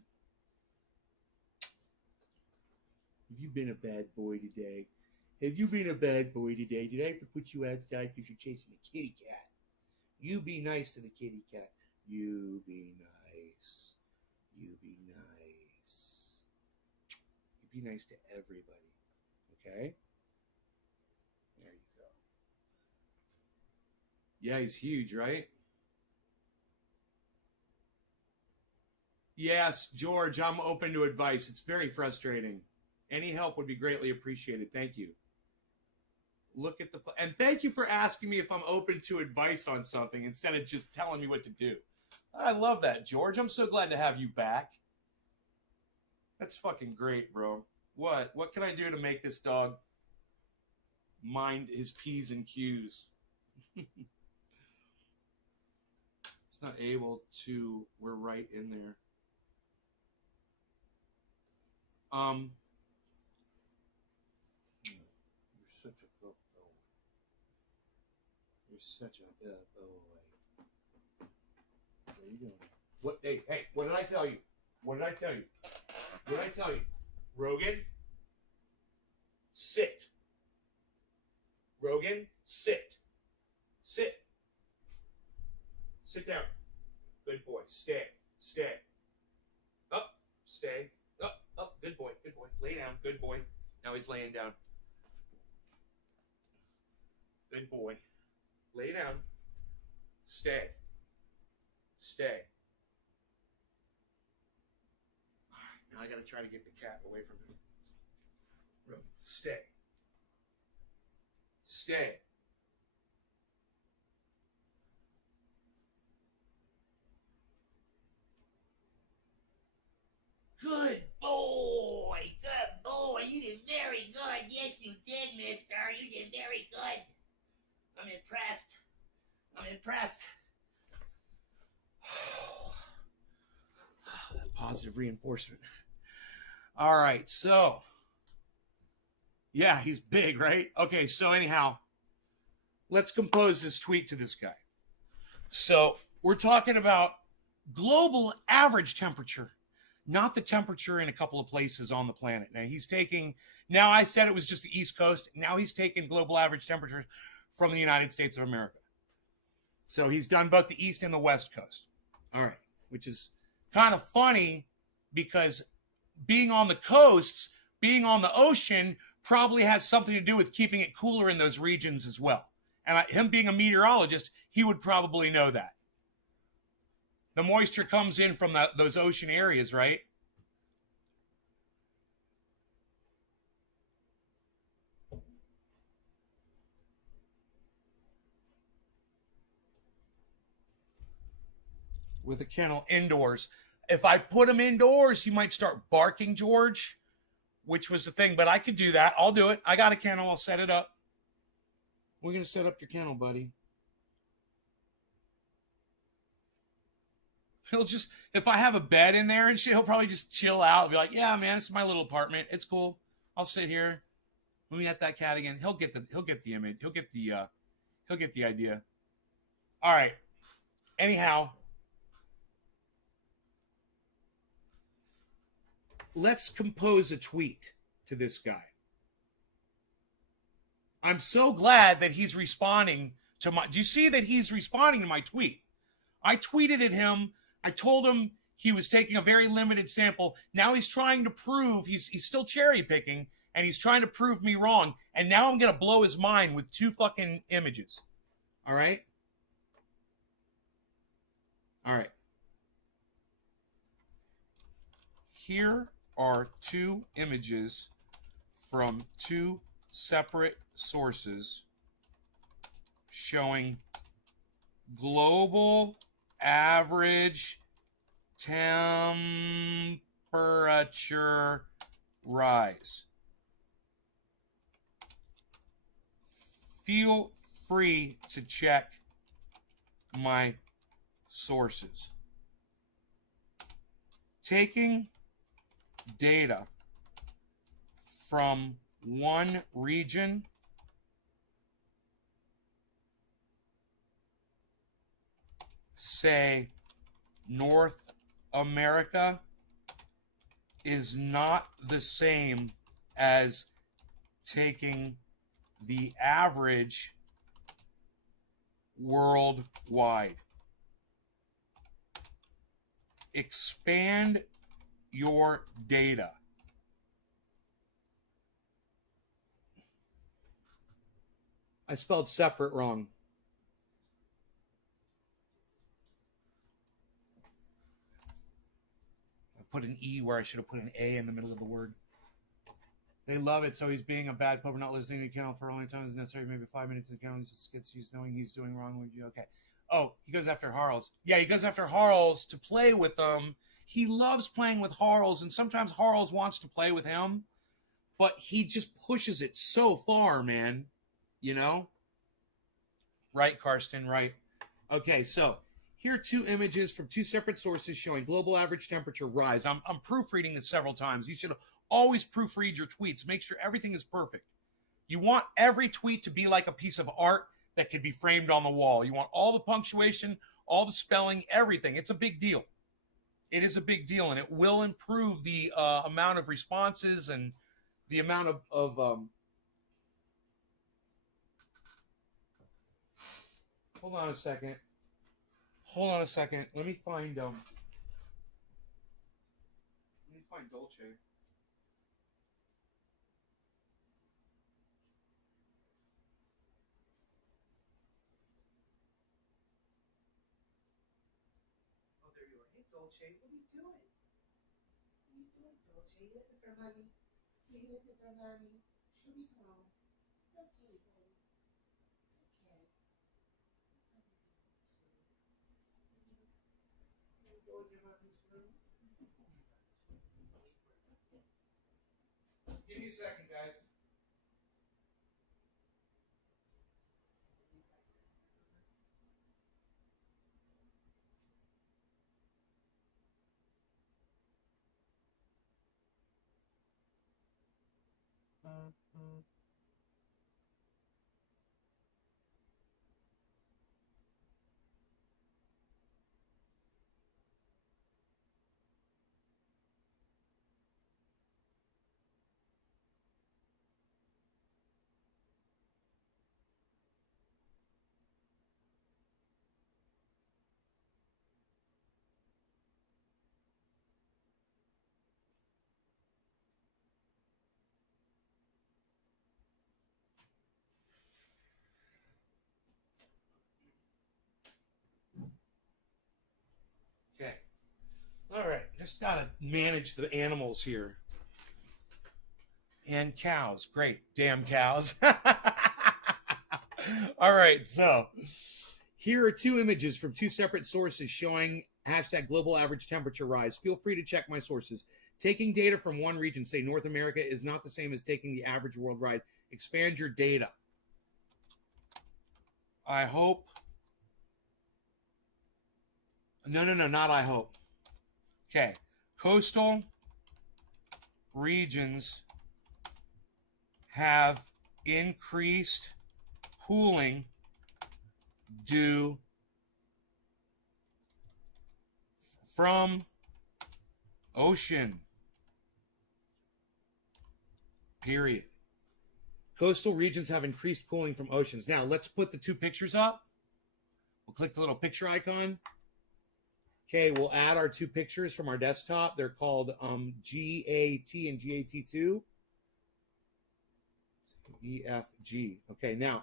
Have you been a bad boy today? Have you been a bad boy today? Did I have to put you outside because you're chasing the kitty cat? You be nice to the kitty cat. You be nice. You be nice. You be nice to everybody. Okay? There you go. Yeah, he's huge, right? Yes, George, I'm open to advice. It's very frustrating. Any help would be greatly appreciated. Thank you. Look at the and thank you for asking me if I'm open to advice on something instead of just telling me what to do. I love that, George. I'm so glad to have you back. That's fucking great, bro. What? What can I do to make this dog mind his P's and Q's? It's not able to. We're right in there. You're such a good boy. You're such a good boy. What are you doing? What? Hey, what did I tell you? What did I tell you? What did I tell you? Rogan, sit. Rogan, sit. Sit. Sit down. Good boy. Stay. Stay. Up. Stay. Up. Up. Good boy. Good boy. Lay down. Good boy. Now he's laying down. Good boy. Lay down. Stay. Stay. All right. Now I got to try to get the cat away from him. Rogan, stay. Stay. impressed. I'm impressed. Positive reinforcement. All right, so yeah, he's big, right? Okay, so anyhow, let's compose this tweet to this guy. So we're talking about global average temperature, not the temperature in a couple of places on the planet. Now I said it was just the East Coast. Now he's taking global average temperatures from the United States of America. So he's done both the East and the West Coast. All right, which is kind of funny because being on the coasts, being on the ocean probably has something to do with keeping it cooler in those regions as well. And him being a meteorologist, he would probably know that. The moisture comes in from those ocean areas, right? With a kennel indoors. If I put him indoors, he might start barking, George, which was the thing. But I could do that. I'll do it. I got a kennel. I'll set it up. We're going to set up your kennel, buddy. He'll just, if I have a bed in there and shit, he'll probably just chill out and be like, yeah, man, this is my little apartment. It's cool. I'll sit here. Let me at that cat again. He'll get the image. He'll get the idea. All right. Anyhow, let's compose a tweet to this guy. I'm so glad that he's responding to my, do you see that he's responding to my tweet? I tweeted at him. I told him he was taking a very limited sample. Now he's trying to prove, he's still cherry picking, and he's trying to prove me wrong. And now I'm going to blow his mind with 2 fucking images. All right? All right. Here are 2 images from 2 separate sources showing global average temperature rise. Feel free to check my sources. Taking data from one region say North America is not the same as taking the average worldwide. Expand your data. I spelled separate wrong. I put an E where I should have put an A in the middle of the word. They love it, so he's being a bad puppet, not listening to the kennel for only time as necessary, maybe 5 minutes in the kennel. He just gets used to knowing he's doing wrong with you. Okay. Oh, he goes after Harles. Yeah, he goes after Harles to play with them. He loves playing with Harles, and sometimes Harles wants to play with him, but he just pushes it so far, man. You know? Right, Karsten, right. Okay, so here are 2 images from 2 separate sources showing global average temperature rise. I'm proofreading this several times. You should always proofread your tweets. Make sure everything is perfect. You want every tweet to be like a piece of art that can be framed on the wall. You want all the punctuation, all the spelling, everything. It's a big deal. It is a big deal, and it will improve the amount of responses and the amount of hold on a second. Let me find Dolce. Oh, there you are. Hey, Dolce, what are you doing? What are you doing, Dolce? You looking for mommy? You looking for mommy? Show me home. It's okay, buddy. It's okay. You go in your mommy's room. Give me a second, guys. Okay. All right. Just gotta manage the animals here. And cows. Great. Damn cows. All right. So here are two images from two separate sources showing hashtag global average temperature rise. Feel free to check my sources. Taking data from one region, say North America, is not the same as taking the average worldwide. Expand your data. I hope. No, not I hope. Okay. Coastal regions have increased cooling due from ocean. Period. Coastal regions have increased cooling from oceans. Now, let's put the two pictures up. We'll click the little picture icon. Okay, we'll add our two pictures from our desktop. They're called GAT and GAT2. EFG. Okay, now,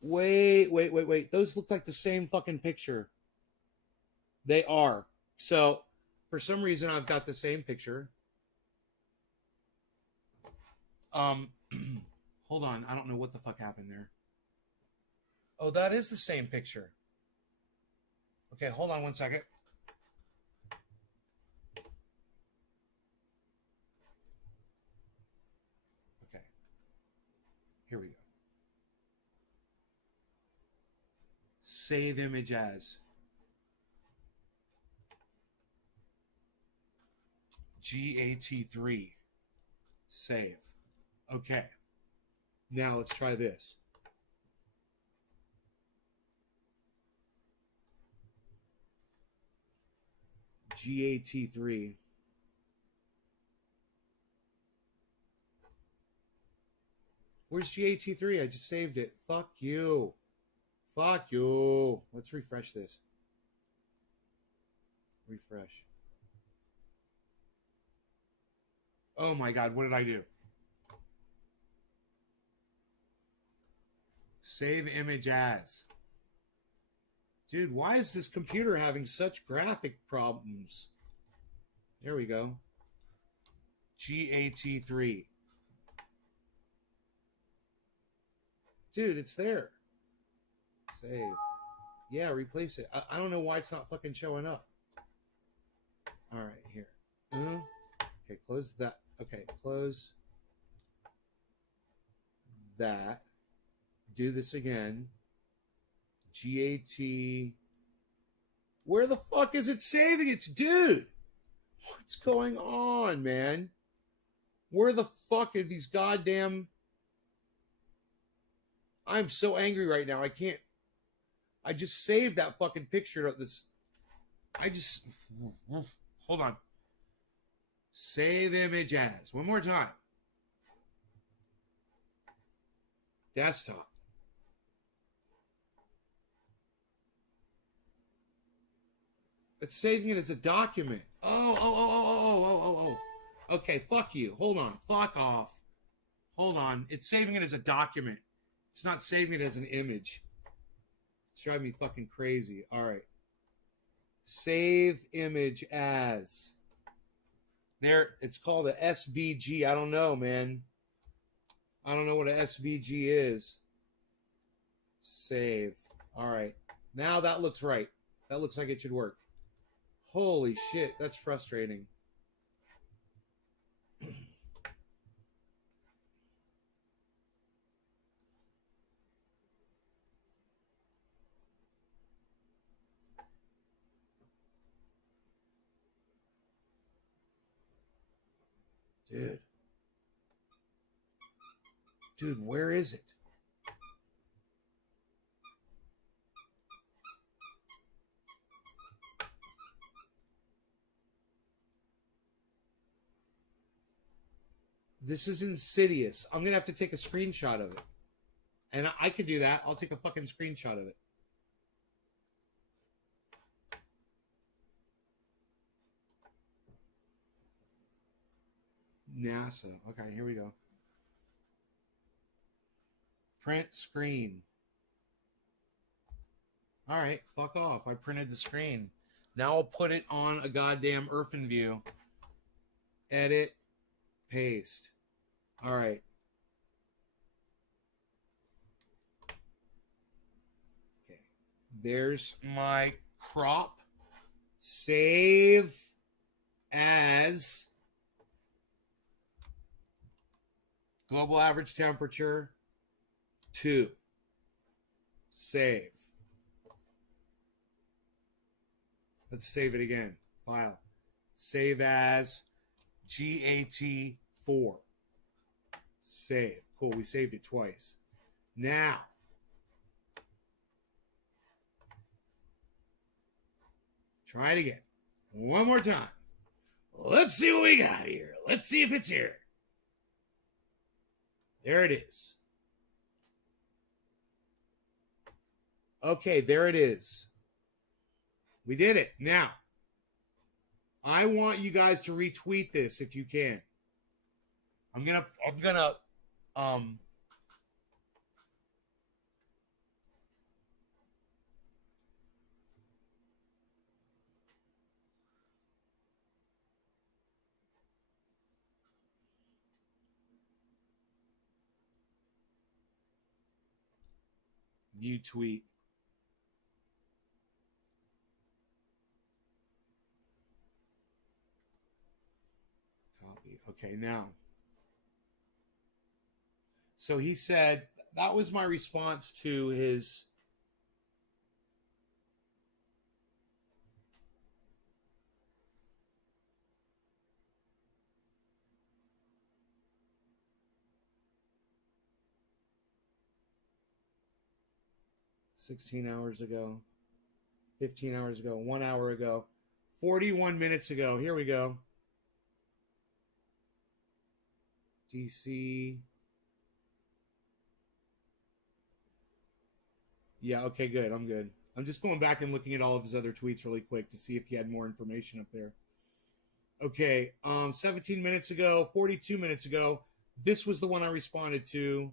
wait. Those look like the same fucking picture. They are. So, for some reason, I've got the same picture. Hold on. I don't know what the fuck happened there. Oh, that is the same picture. Okay, hold on one second. Okay. Here we go. Save image as. GAT3. Save. Okay. Now let's try this. GAT3. Where's GAT3? I just saved it. Fuck you. Fuck you. Let's refresh this. Refresh. Oh my God, what did I do? Save image as. Dude, why is this computer having such graphic problems? There we go. GAT3. Dude, it's there. Save. Yeah, replace it. I don't know why it's not fucking showing up. All right, here. Okay, close that. Okay, close that. Do this again. GAT. Where the fuck is it saving it? Dude, what's going on, man? Where the fuck are these goddamn... I'm so angry right now. I can't... I just saved that fucking picture of this. I just... Hold on. Save image as. One more time. Desktop. It's saving it as a document. Oh. Okay, fuck you. Hold on. Fuck off. Hold on. It's saving it as a document. It's not saving it as an image. It's driving me fucking crazy. All right. Save image as. There, it's called a SVG. I don't know, man. I don't know what a SVG is. Save. All right. Now that looks right. That looks like it should work. Holy shit, that's frustrating. Dude. Dude, where is it? This is insidious. I'm going to have to take a screenshot of it. And I could do that. I'll take a fucking screenshot of it. NASA. Okay, here we go. Print screen. All right, fuck off. I printed the screen. Now I'll put it on a goddamn OrphanView. Edit. Paste. All right. Okay. There's my crop. Save as global average temperature 2. Save. Let's save it again. File. Save as GAT4. Save. Cool, we saved it twice. Now, try it again. One more time. Let's see what we got here. Let's see if it's here. There it is. Okay, there it is. We did it. Now, I want you guys to retweet this if you can. I'm gonna view tweet. Copy. Okay, now. So he said, that was my response to his "16 hours ago, 15 hours ago, 1 hour ago, 41 minutes ago." Here we go. DC. Yeah, okay, good. I'm good. I'm just going back and looking at all of his other tweets really quick to see if he had more information up there. Okay, 17 minutes ago, 42 minutes ago, this was the one I responded to.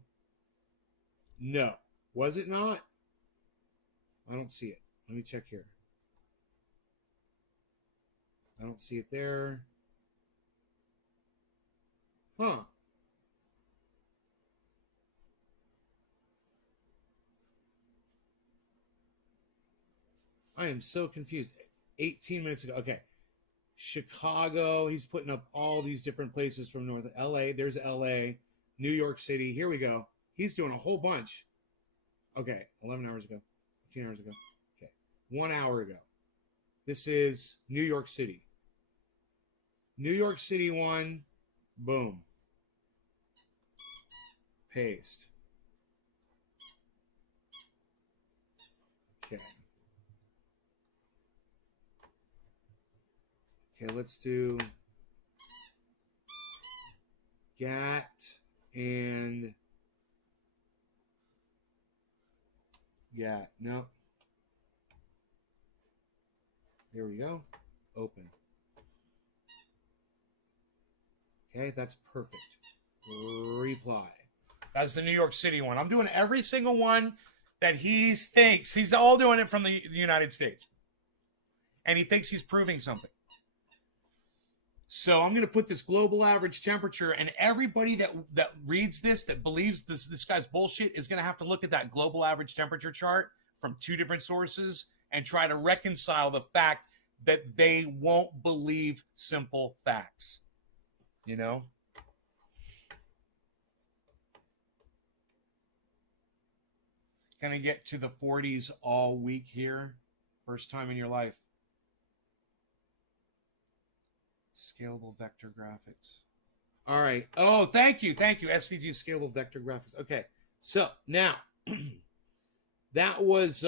No. Was it not? I don't see it. Let me check here. I don't see it there. Huh. I am so confused. 18 minutes ago. Okay. Chicago. He's putting up all these different places from North LA. There's LA. New York City. Here we go. He's doing a whole bunch. Okay. 11 hours ago. 15 hours ago. Okay. 1 hour ago. This is New York City. New York City one. Boom. Paste. Okay. Okay, let's do GAT and GAT. No. There we go. Open. Okay, that's perfect. Reply. That's the New York City one. I'm doing every single one that he thinks. He's all doing it from the United States. And he thinks he's proving something. So I'm going to put this global average temperature, and everybody that reads this, that believes this guy's bullshit, is going to have to look at that global average temperature chart from 2 different sources and try to reconcile the fact that they won't believe simple facts. You know? Going to get to the 40s all week here. First time in your life. Scalable vector graphics. All right. Oh, thank you. Thank you. SVG Scalable Vector Graphics. Okay. So now that was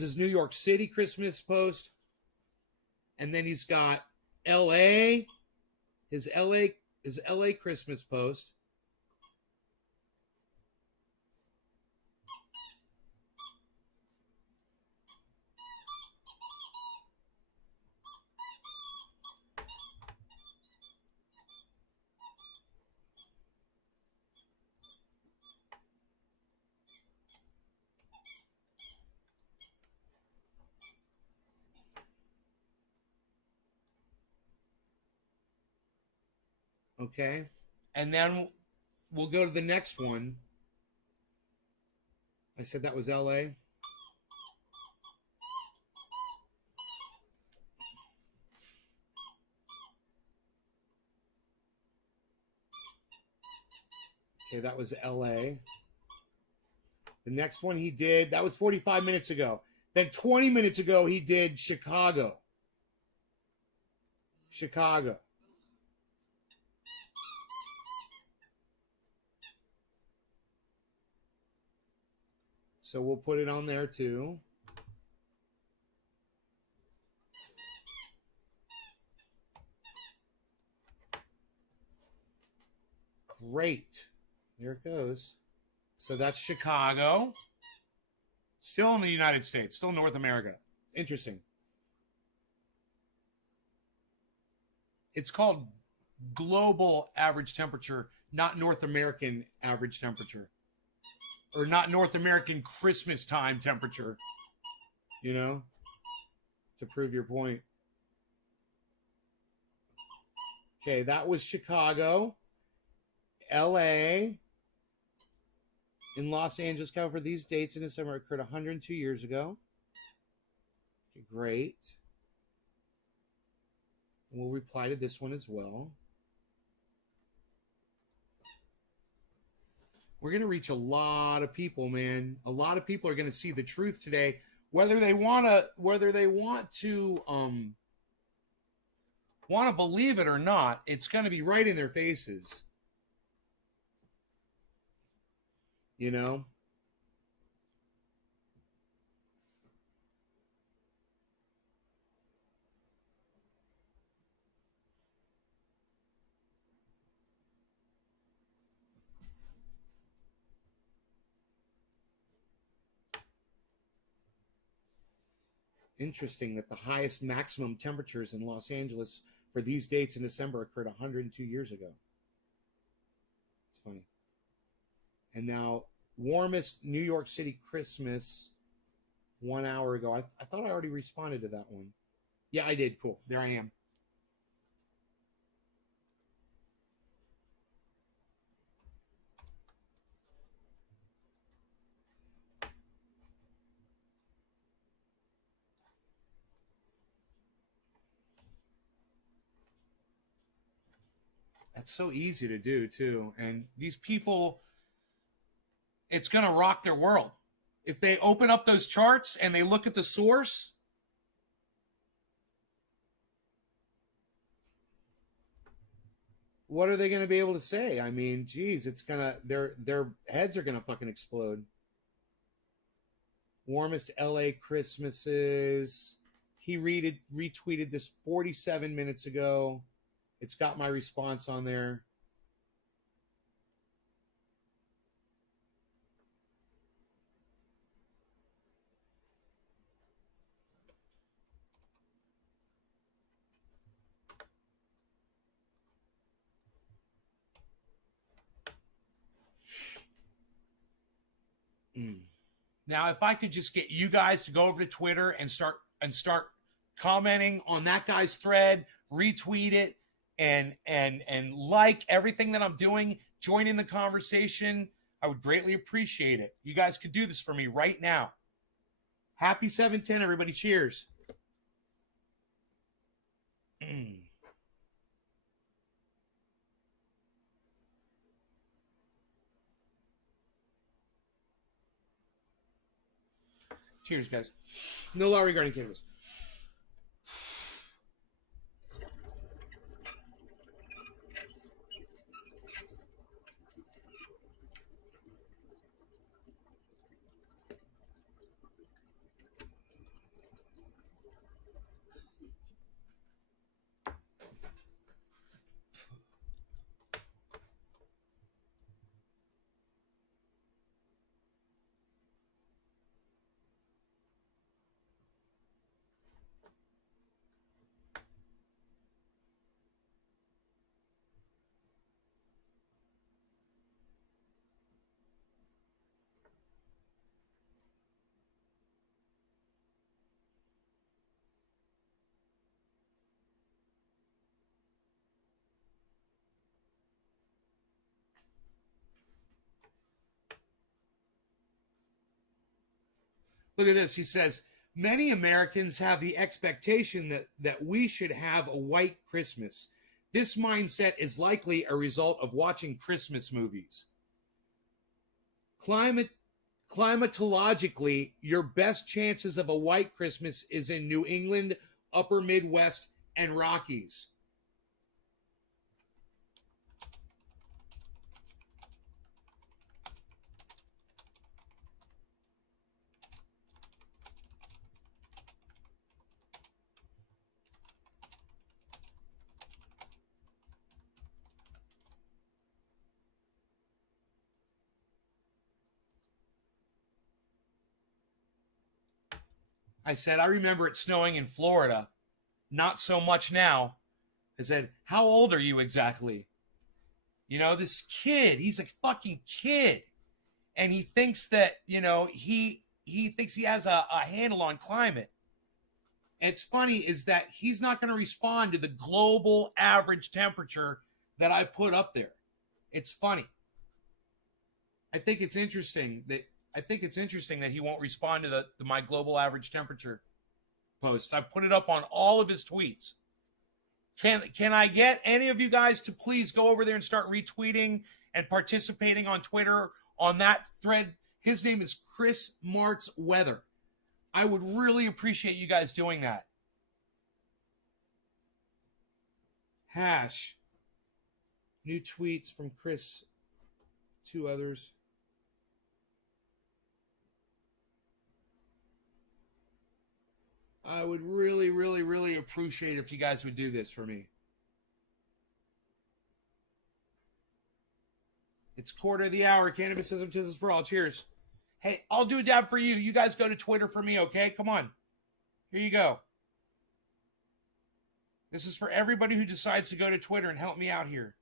his New York City Christmas post. And then he's got LA, his LA Christmas post. Okay. And then we'll go to the next one. I said that was LA. Okay, that was LA. The next one he did, that was 45 minutes ago. Then 20 minutes ago, he did Chicago. Chicago. So we'll put it on there too. Great. There it goes. So that's Chicago. Still in the United States, still North America. Interesting. It's called global average temperature, not North American average temperature. Or not North American Christmas time temperature. You know? To prove your point. Okay, that was Chicago. LA. In Los Angeles, California, these dates in December occurred 102 years ago. Okay, great. And we'll reply to this one as well. We're going to reach a lot of people, man. A lot of people are going to see the truth today, whether they want to believe it or not. It's going to be right in their faces. You know? Interesting that the highest maximum temperatures in Los Angeles for these dates in December occurred 102 years ago. It's funny. And now, warmest New York City Christmas 1 hour ago. I thought I already responded to that one. Yeah, I did. Cool. There I am. That's so easy to do, too. And these people, it's going to rock their world. If they open up those charts and they look at the source, what are they going to be able to say? I mean, geez, it's going to, their heads are going to fucking explode. Warmest LA Christmases. He retweeted this 47 minutes ago. It's got my response on there. Now, if I could just get you guys to go over to Twitter and start commenting on that guy's thread, retweet it, and like everything that I'm doing, join in the conversation, I would greatly appreciate it. You guys could do this for me right now. Happy 710, everybody. Cheers. Cheers, guys. No law regarding cannabis. Look at this. He says, many Americans have the expectation that we should have a white Christmas. This mindset is likely a result of watching Christmas movies. Climatologically, your best chances of a white Christmas is in New England, Upper Midwest, and Rockies. I said, I remember it snowing in Florida. Not so much now. I said, how old are you exactly? You know, this kid, he's a fucking kid. And he thinks that, you know, he thinks he has a handle on climate. And it's funny is that he's not going to respond to the global average temperature that I put up there. It's funny. I think it's interesting that he won't respond to my global average temperature posts. I put it up on all of his tweets. Can I get any of you guys to please go over there and start retweeting and participating on Twitter on that thread? His name is Chris Martz Weather. I would really appreciate you guys doing that. Hash. New tweets from Chris. 2 others. I would really, really, really appreciate if you guys would do this for me. It's quarter of the hour. Cannabism, tisms for all. Cheers. Hey, I'll do a dab for you. You guys go to Twitter for me, okay? Come on. Here you go. This is for everybody who decides to go to Twitter and help me out here.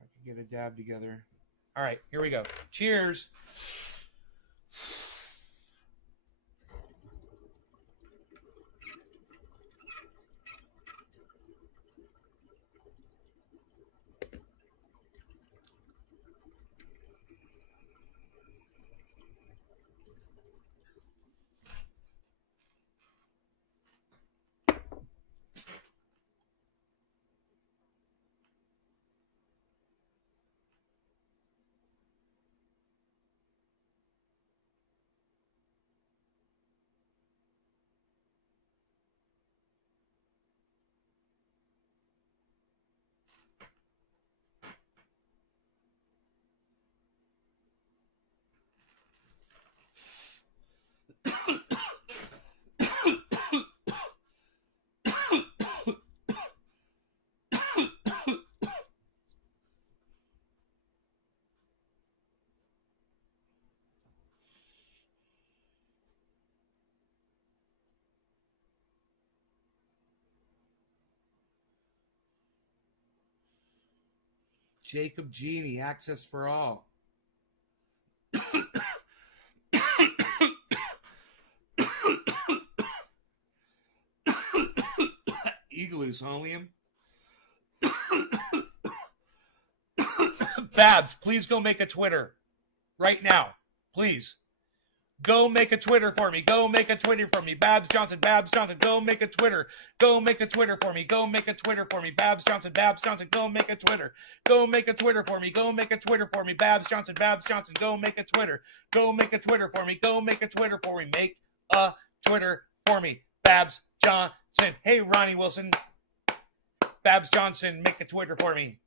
I can get a dab together. All right, here we go. Cheers. Jacob Genie, access for all. Igloo's Holium. Babs, please go make a Twitter right now. Please. Go make a Twitter for me. Go make a Twitter for me. Babs Johnson, go make a Twitter. Go make a Twitter for me. Go make a Twitter for me. Babs Johnson, go make a Twitter. Go make a Twitter for me. Go make a Twitter for me. Babs Johnson, go make a Twitter. Go make a Twitter for me. Go make a Twitter for me. Make a Twitter for me. Babs Johnson. Hey, Ronnie Wilson. Babs Johnson, make a Twitter for me.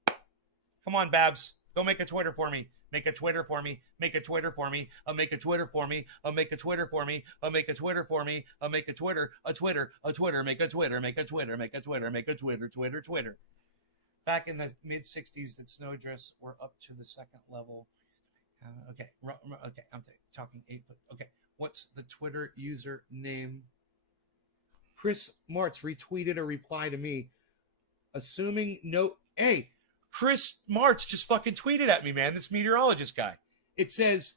Come on, Babs. Go make a Twitter for me. Make a Twitter for me. Make a Twitter for me. Make a Twitter for me. Make a Twitter for me. Make a Twitter for me. Make a Twitter. A Twitter. A Twitter. Make a Twitter. Make a Twitter. Make a Twitter. Make a Twitter. Twitter. Back in the mid '60s, that snow drifts were up to the 2nd level. Okay. I'm talking 8 foot. Okay. What's the Twitter user name? Chris Martz retweeted a reply to me, assuming no. Hey. Chris Martz just fucking tweeted at me, man. This meteorologist guy. It says,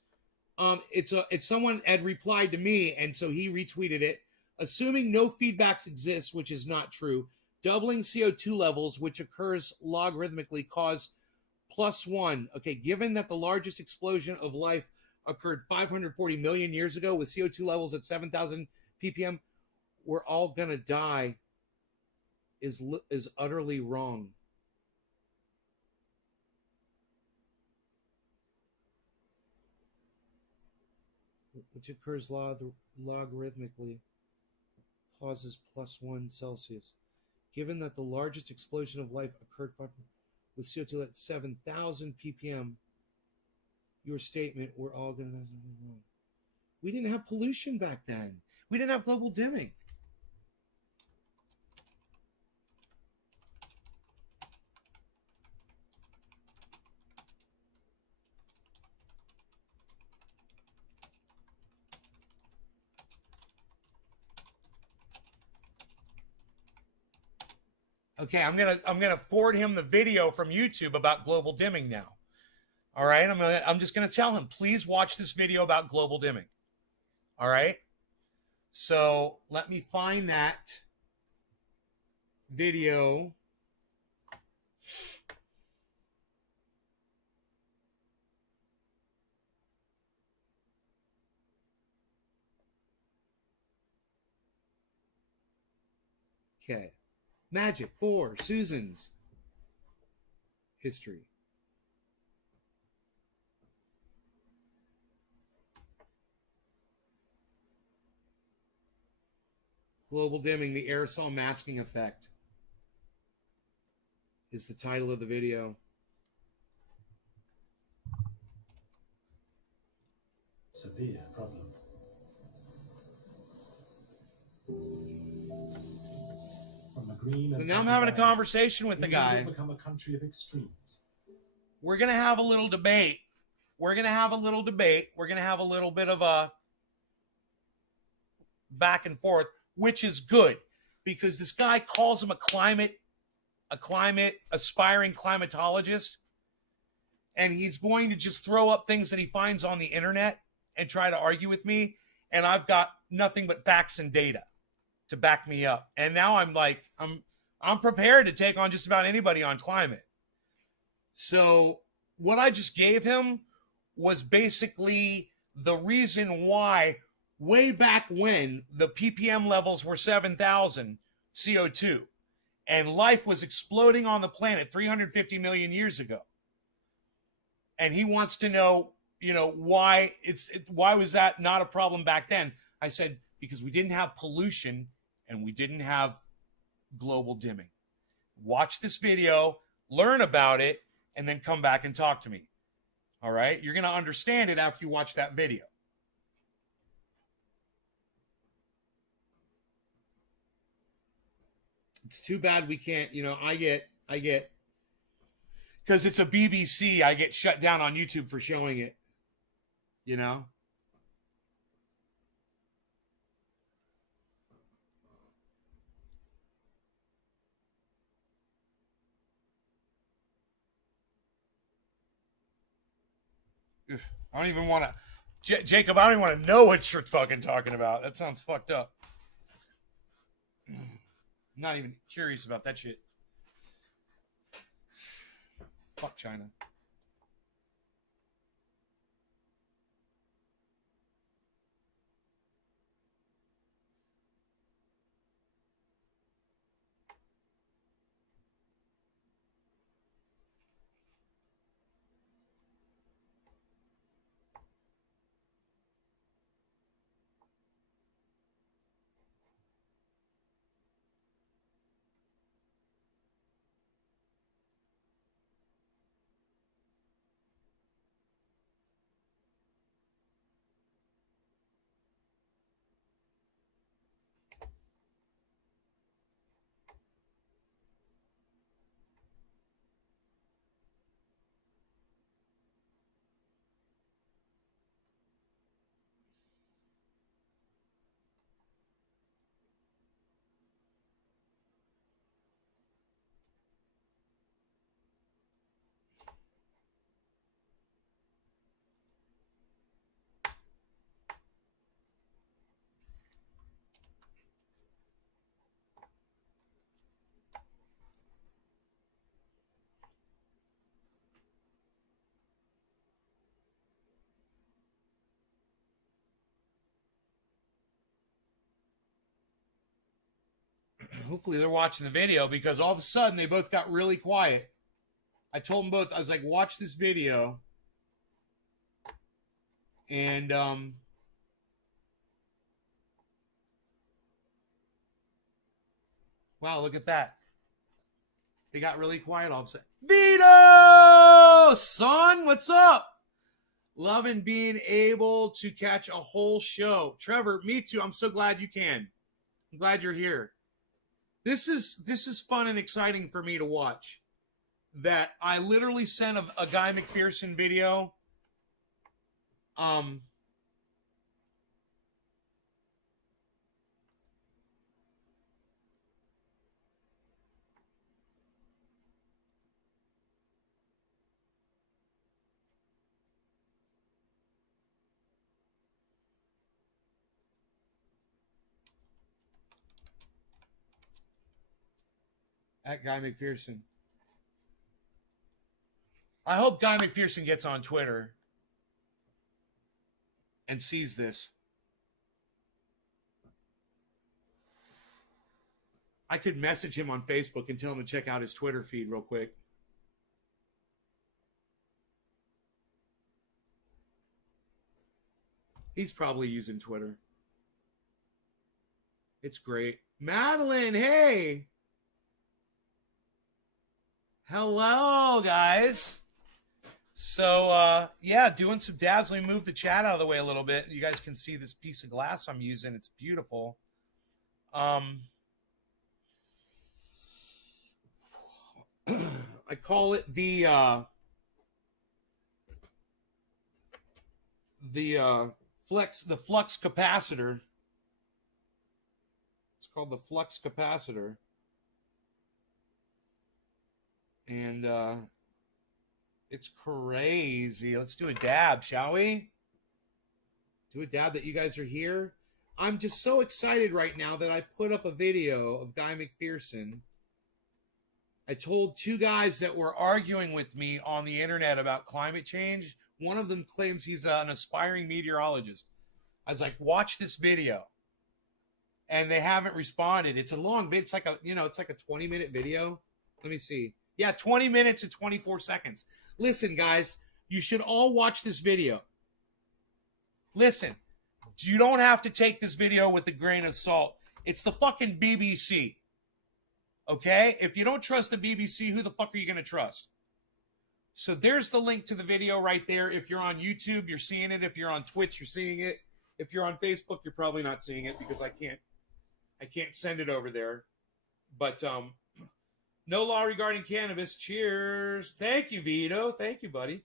it's someone had replied to me, and so he retweeted it. Assuming no feedbacks exist, which is not true, doubling CO2 levels, which occurs logarithmically, cause +1. Okay, given that the largest explosion of life occurred 540 million years ago with CO2 levels at 7,000 ppm, we're all going to die is utterly wrong. Which occurs logarithmically, causes +1 Celsius. Given that the largest explosion of life occurred with CO2 at 7,000 ppm, your statement, we're all going to... We didn't have pollution back then. We didn't have global dimming. Okay, I'm gonna forward him the video from YouTube about global dimming now. All right, I'm just gonna tell him, please watch this video about global dimming. All right, so let me find that video. Okay. Magic for Susan's history. Global dimming, the aerosol masking effect is the title of the video. Severe problem. So now I'm having a conversation with the guy. Become a country of extremes. We're going to have a little debate. We're going to have a little debate. We're going to have a little bit of a back and forth, which is good because this guy calls him a climate aspiring climatologist. And he's going to just throw up things that he finds on the internet and try to argue with me. And I've got nothing but facts and data to back me up. And now I'm like, I'm prepared to take on just about anybody on climate. So what I just gave him was basically the reason why way back when the ppm levels were 7,000 CO2 and life was exploding on the planet 350 million years ago. And he wants to know, why was that not a problem back then? I said, because we didn't have pollution and we didn't have global dimming. Watch this video, learn about it, and then come back and talk to me. All right? You're going to understand it after you watch that video. It's too bad we can't, I get, because it's a BBC, I get shut down on YouTube for showing it, I don't even want to, Jacob, I don't even want to know what you're fucking talking about. That sounds fucked up. I'm not even curious about that shit. Fuck China. hopefully they're watching the video, because all of a sudden they both got really quiet. I told them both, I was like, watch this video. And wow, look at that. They got really quiet all of a sudden. Vito, son, what's up? Loving being able to catch a whole show. Trevor, me too. I'm so glad you can. I'm glad you're here. This is fun and exciting for me to watch. That I literally sent a Guy McPherson video. At Guy McPherson. I hope Guy McPherson gets on Twitter and sees this. I could message him on Facebook and tell him to check out his Twitter feed real quick. He's probably using Twitter. It's great. Madeline, hey. Hello, guys. So, yeah, doing some dabs. Let me move the chat out of the way a little bit. You guys can see this piece of glass I'm using. It's beautiful. I call it the flux capacitor. It's called the flux capacitor. And it's crazy. Let's do a dab, shall we? Do a dab that you guys are here. I'm just so excited right now that I put up a video of Guy McPherson. I told two guys that were arguing with me on the internet about climate change. One of them claims he's an aspiring meteorologist. I was like, watch this video. And they haven't responded. It's a long video. It's like a 20-minute video. Let me see. Yeah, 20 minutes and 24 seconds. Listen, guys, you should all watch this video. Listen, you don't have to take this video with a grain of salt. It's the fucking BBC. Okay? If you don't trust the BBC, who the fuck are you going to trust? So there's the link to the video right there. If you're on YouTube, you're seeing it. If you're on Twitch, you're seeing it. If you're on Facebook, you're probably not seeing it because I can't send it over there. But no law regarding cannabis. Cheers. Thank you, Vito. Thank you, buddy.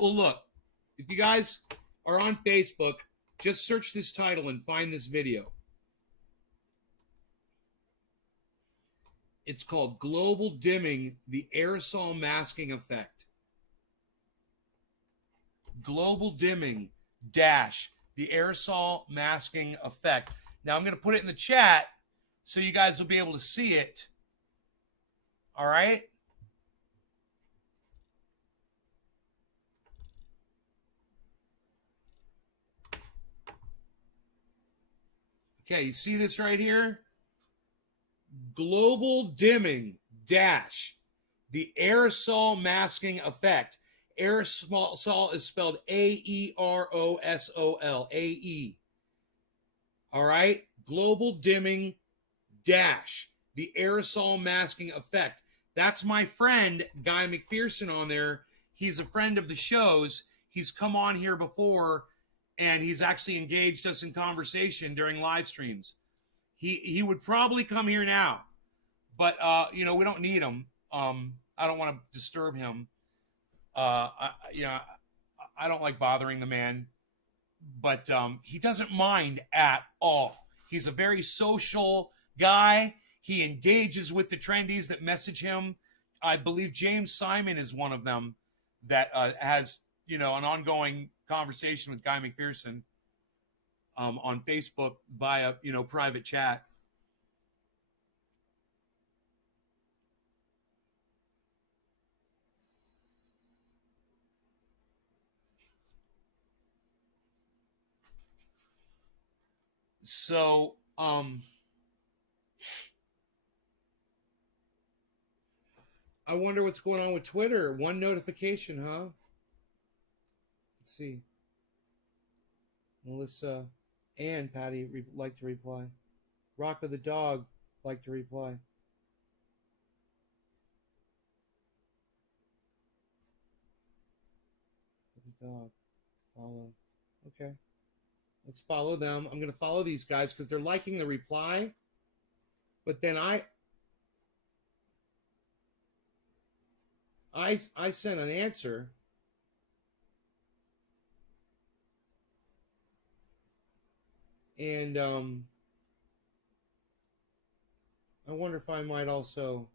Well, look, if you guys are on Facebook, just search this title and find this video. It's called Global Dimming, the Aerosol Masking Effect. Global Dimming dash the Aerosol Masking Effect. Now I'm going to put it in the chat so you guys will be able to see it. All right? Okay, you see this right here? global dimming dash the aerosol masking effect. Aerosol is spelled Aerosol. AE. All right? Global dimming dash the aerosol masking effect. That's my friend, Guy McPherson, on there. He's a friend of the show's. He's come on here before, and he's actually engaged us in conversation during live streams. He would probably come here now, but we don't need him. I don't want to disturb him. I don't like bothering the man, but he doesn't mind at all. He's a very social guy. He engages with the trendies that message him. I believe James Simon is one of them that has an ongoing conversation with Guy McPherson on Facebook via private chat. So I wonder what's going on with Twitter. One notification, huh? Let's see. Melissa and Patty like to reply. Rocco the dog like to reply. The dog. Follow. Okay. Let's follow them. I'm going to follow these guys because they're liking the reply. But then I sent an answer. And I wonder if I might also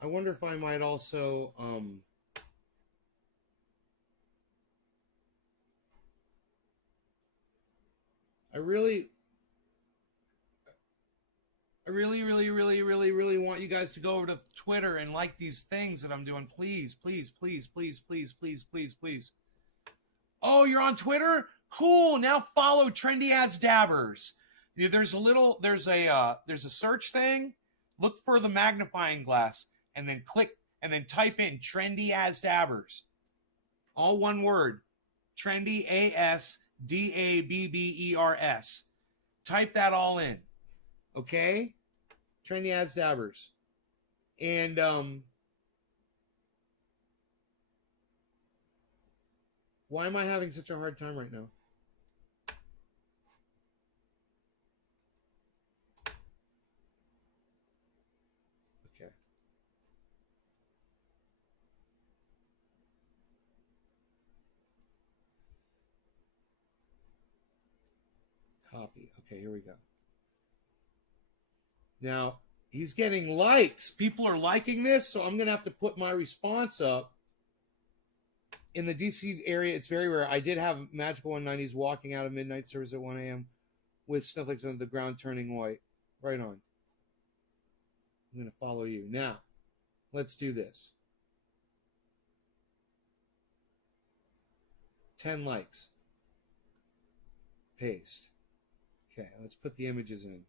I really want you guys to go over to Twitter and like these things that I'm doing. Please, please, please, please, please, please, please, please. Oh, you're on Twitter? Cool. Now follow Trendy As Dabbers. There's a search thing. Look for the magnifying glass and then click and then type in Trendy As Dabbers. All one word. Trendy ASDABBERS. Type that all in. Okay? Trendy As Dabbers. And why am I having such a hard time right now? Okay. Copy. Okay, here we go. Now, he's getting likes. People are liking this, so I'm going to have to put my response up. In the DC area, it's very rare. I did have Magical 190s walking out of midnight service at 1 a.m. with snowflakes on the ground turning white. Right on. I'm going to follow you. Now, let's do this. 10 likes. Paste. Okay, let's put the images in.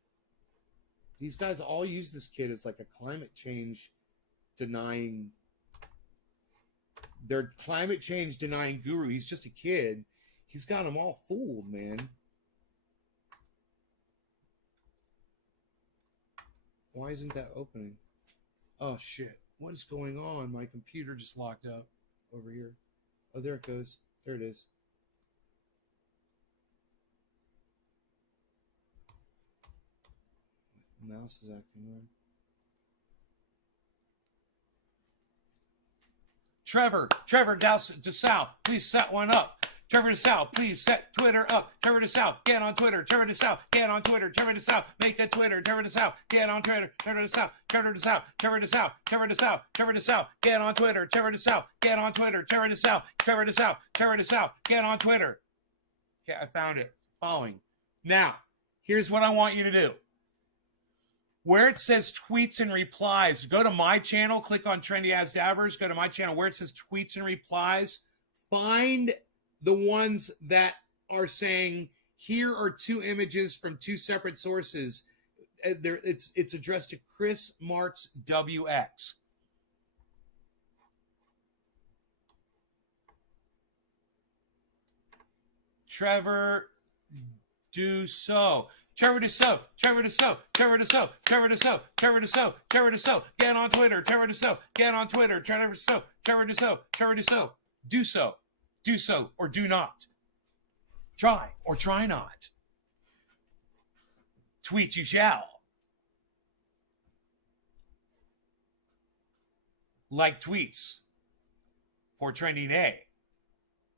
These guys all use this kid as like a climate change denying. They're climate change denying guru. He's just a kid. He's got them all fooled, man. Why isn't that opening? Oh, shit. What is going on? My computer just locked up over here. Oh, there it goes. There it is. My mouse is acting weird. Trevor DeSalle, please set one up. Trevor DeSalle, please set Twitter up. Trevor DeSalle, get on Twitter. Trevor DeSalle, get on Twitter. Trevor DeSalle, make a Twitter. Trevor DeSalle, get on Twitter. Trevor DeSalle, Trevor DeSalle, Trevor DeSalle, Trevor DeSalle, Trevor DeSalle, get on Twitter. Trevor DeSalle, get on Twitter. Trevor DeSalle, Trevor DeSalle, Trevor DeSalle, get on Twitter. Okay, I found it. Following. Now, here's what I want you to do. Where it says tweets and replies, go to my channel, click on Trendy As Dabbers, go to my channel where it says tweets and replies. Find the ones that are saying Here are two images from two separate sources. It's addressed to Chris Marks WX. Trevor Dussault. Trevor Dussault, Trevor Dussault, Trevor Dussault, Trevor Dussault, Trevor Dussault, Trevor Dussault. Get on Twitter, Trevor Dussault. Get on Twitter, Trevor Dussault, Trevor Dussault, Trevor Dussault. Do so. Do so or do not. Try or try not. Tweet you shall. Like tweets for trending A.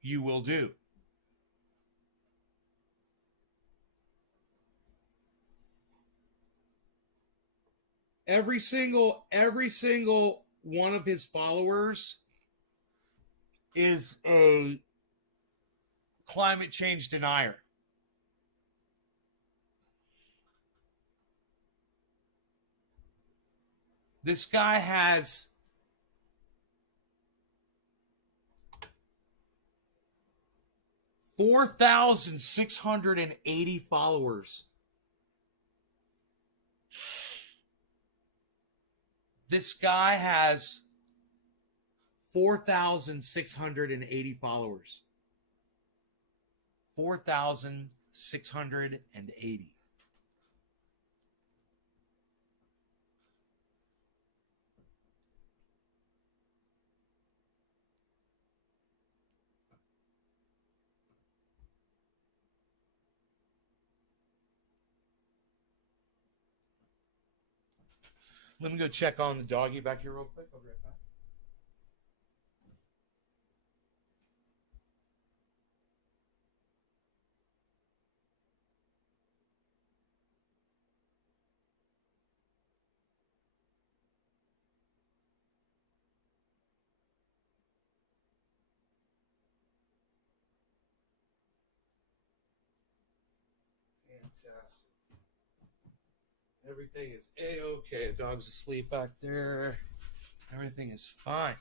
You will do. Every single one of his followers is a climate change denier. This guy has 4,680 followers. This guy has 4,680 followers. 4,680. Let me go check on the doggy back here real quick. I'll be right back. Fantastic. Everything is A-okay. The dog's asleep back there. Everything is fine.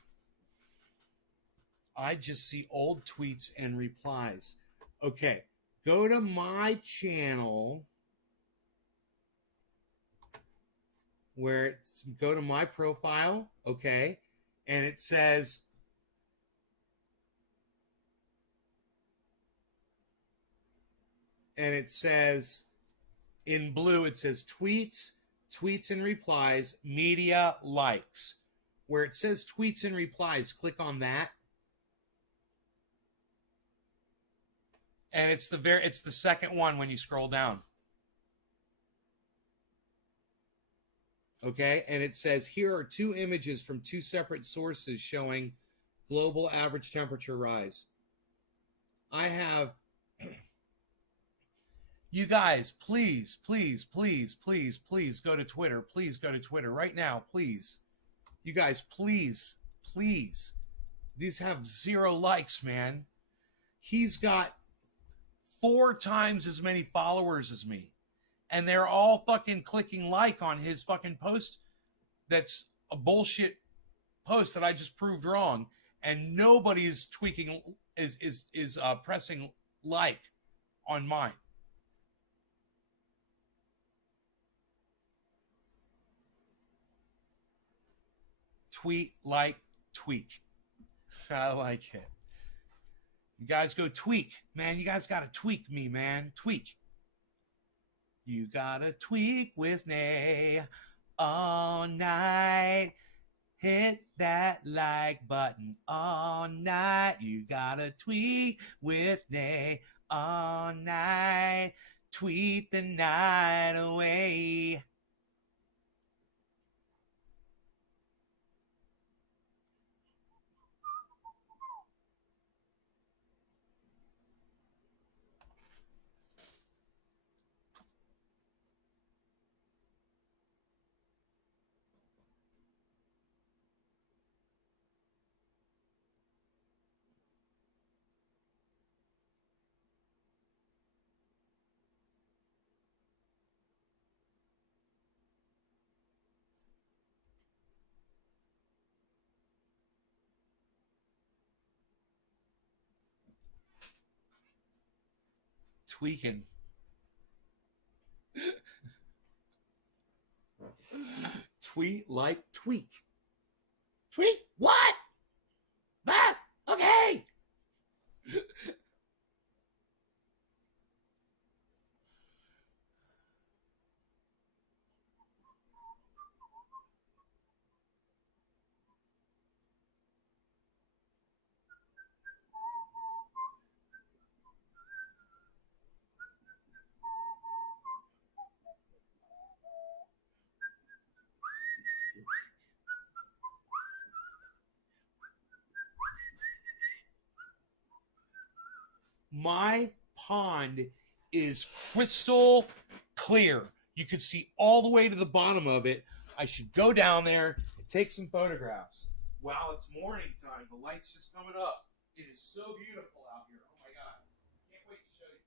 I just see old tweets and replies. Okay, go to my channel where it's, go to my profile, okay, and it says in blue, it says tweets and replies, media likes. Where it says tweets and replies, click on that. And it's the second one when you scroll down. Okay, and it says here are two images from two separate sources showing global average temperature rise. I have you guys, please go to Twitter. Please go to Twitter right now, please. You guys, please. These have 0 likes, man. He's got 4 times as many followers as me. And they're all fucking clicking like on his fucking post that's a bullshit post that I just proved wrong. And nobody is tweaking, is pressing like on mine. Tweet, like, tweak. I like it. You guys go tweak. Man, you guys got to tweak me, man. Tweak. You got to tweak with me all night. Hit that like button all night. You got to tweak with me all night. Tweet the night away. Tweaking. Tweet like tweak. Tweet what? Ah, okay. My pond is crystal clear. You could see all the way to the bottom of it. I should go down there and take some photographs. Wow, it's morning time. The light's just coming up. It is so beautiful out here. Oh my God. Can't wait to show you.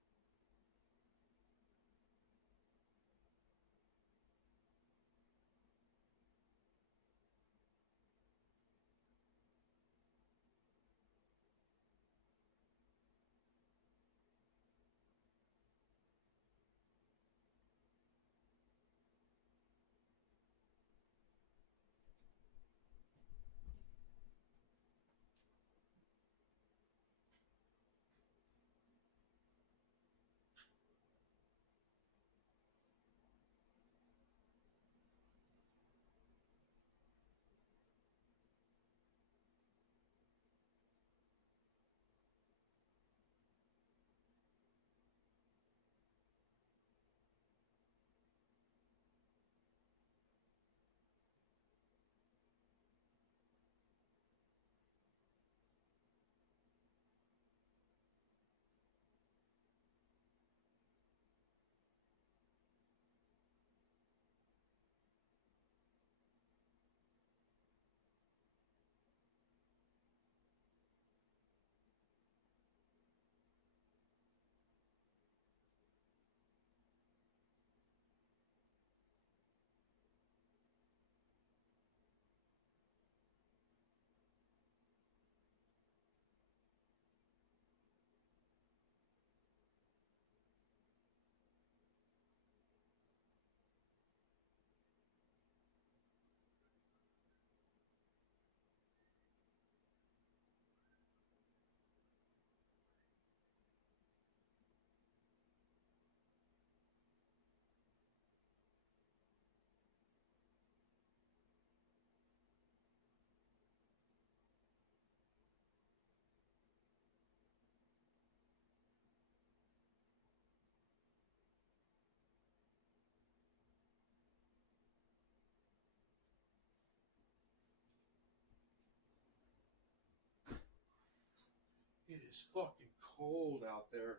It is fucking cold out there.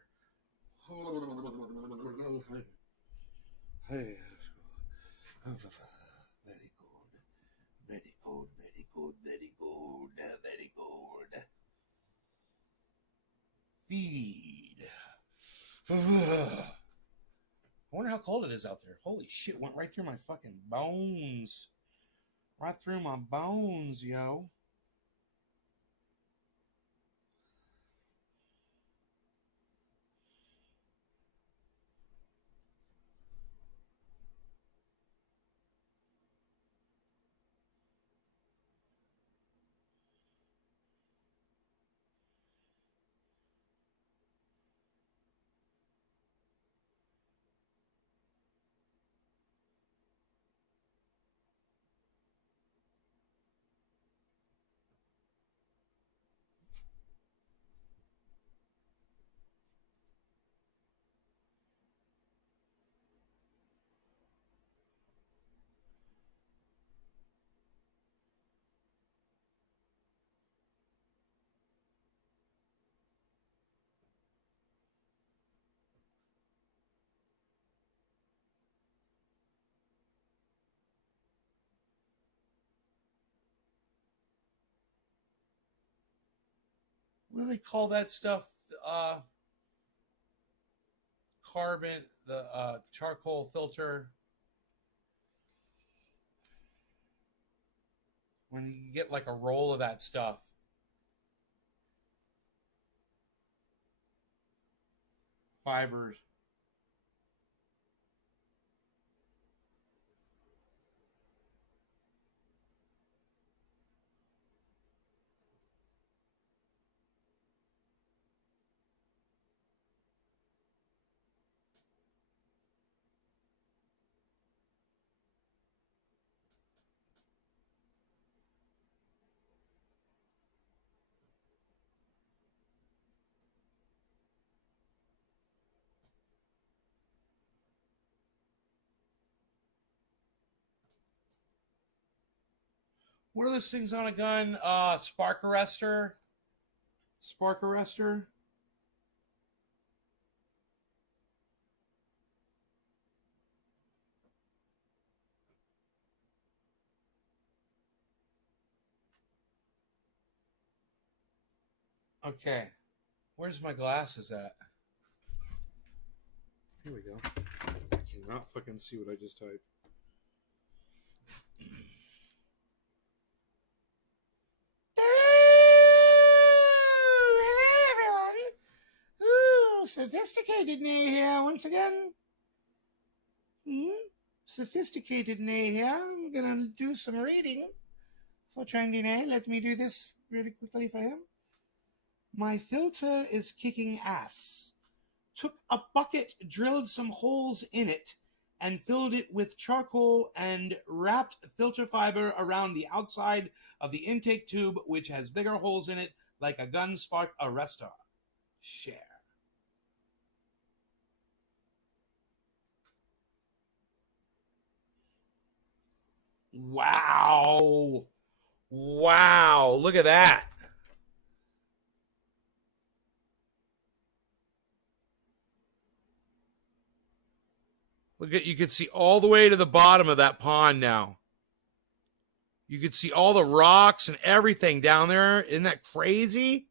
Hey, very cold. Very cold, very cold, very cold, very cold. Feed. I wonder how cold it is out there. Holy shit, went right through my fucking bones. Right through my bones, yo. What do they call that stuff? Uh, Carbon, the charcoal filter. When you get like a roll of that stuff. fibers. What are those things on a gun? Spark arrestor. Spark arrestor. Okay. Where's my glasses at? Here we go. I cannot fucking see what I just typed. Hello, everyone. Ooh, sophisticated Nay here once again. Sophisticated Nay here. I'm gonna do some reading for Trendy Nay. Let me do this really quickly for him. My filter is kicking ass. Took a bucket, drilled some holes in it, and filled it with charcoal and wrapped filter fiber around the outside of the intake tube, which has bigger holes in it, like a gun spark arrestor. Share. Wow. Wow. Look at that. Look at, you can see all the way to the bottom of that pond now. You can see all the rocks and everything down there. Isn't that crazy?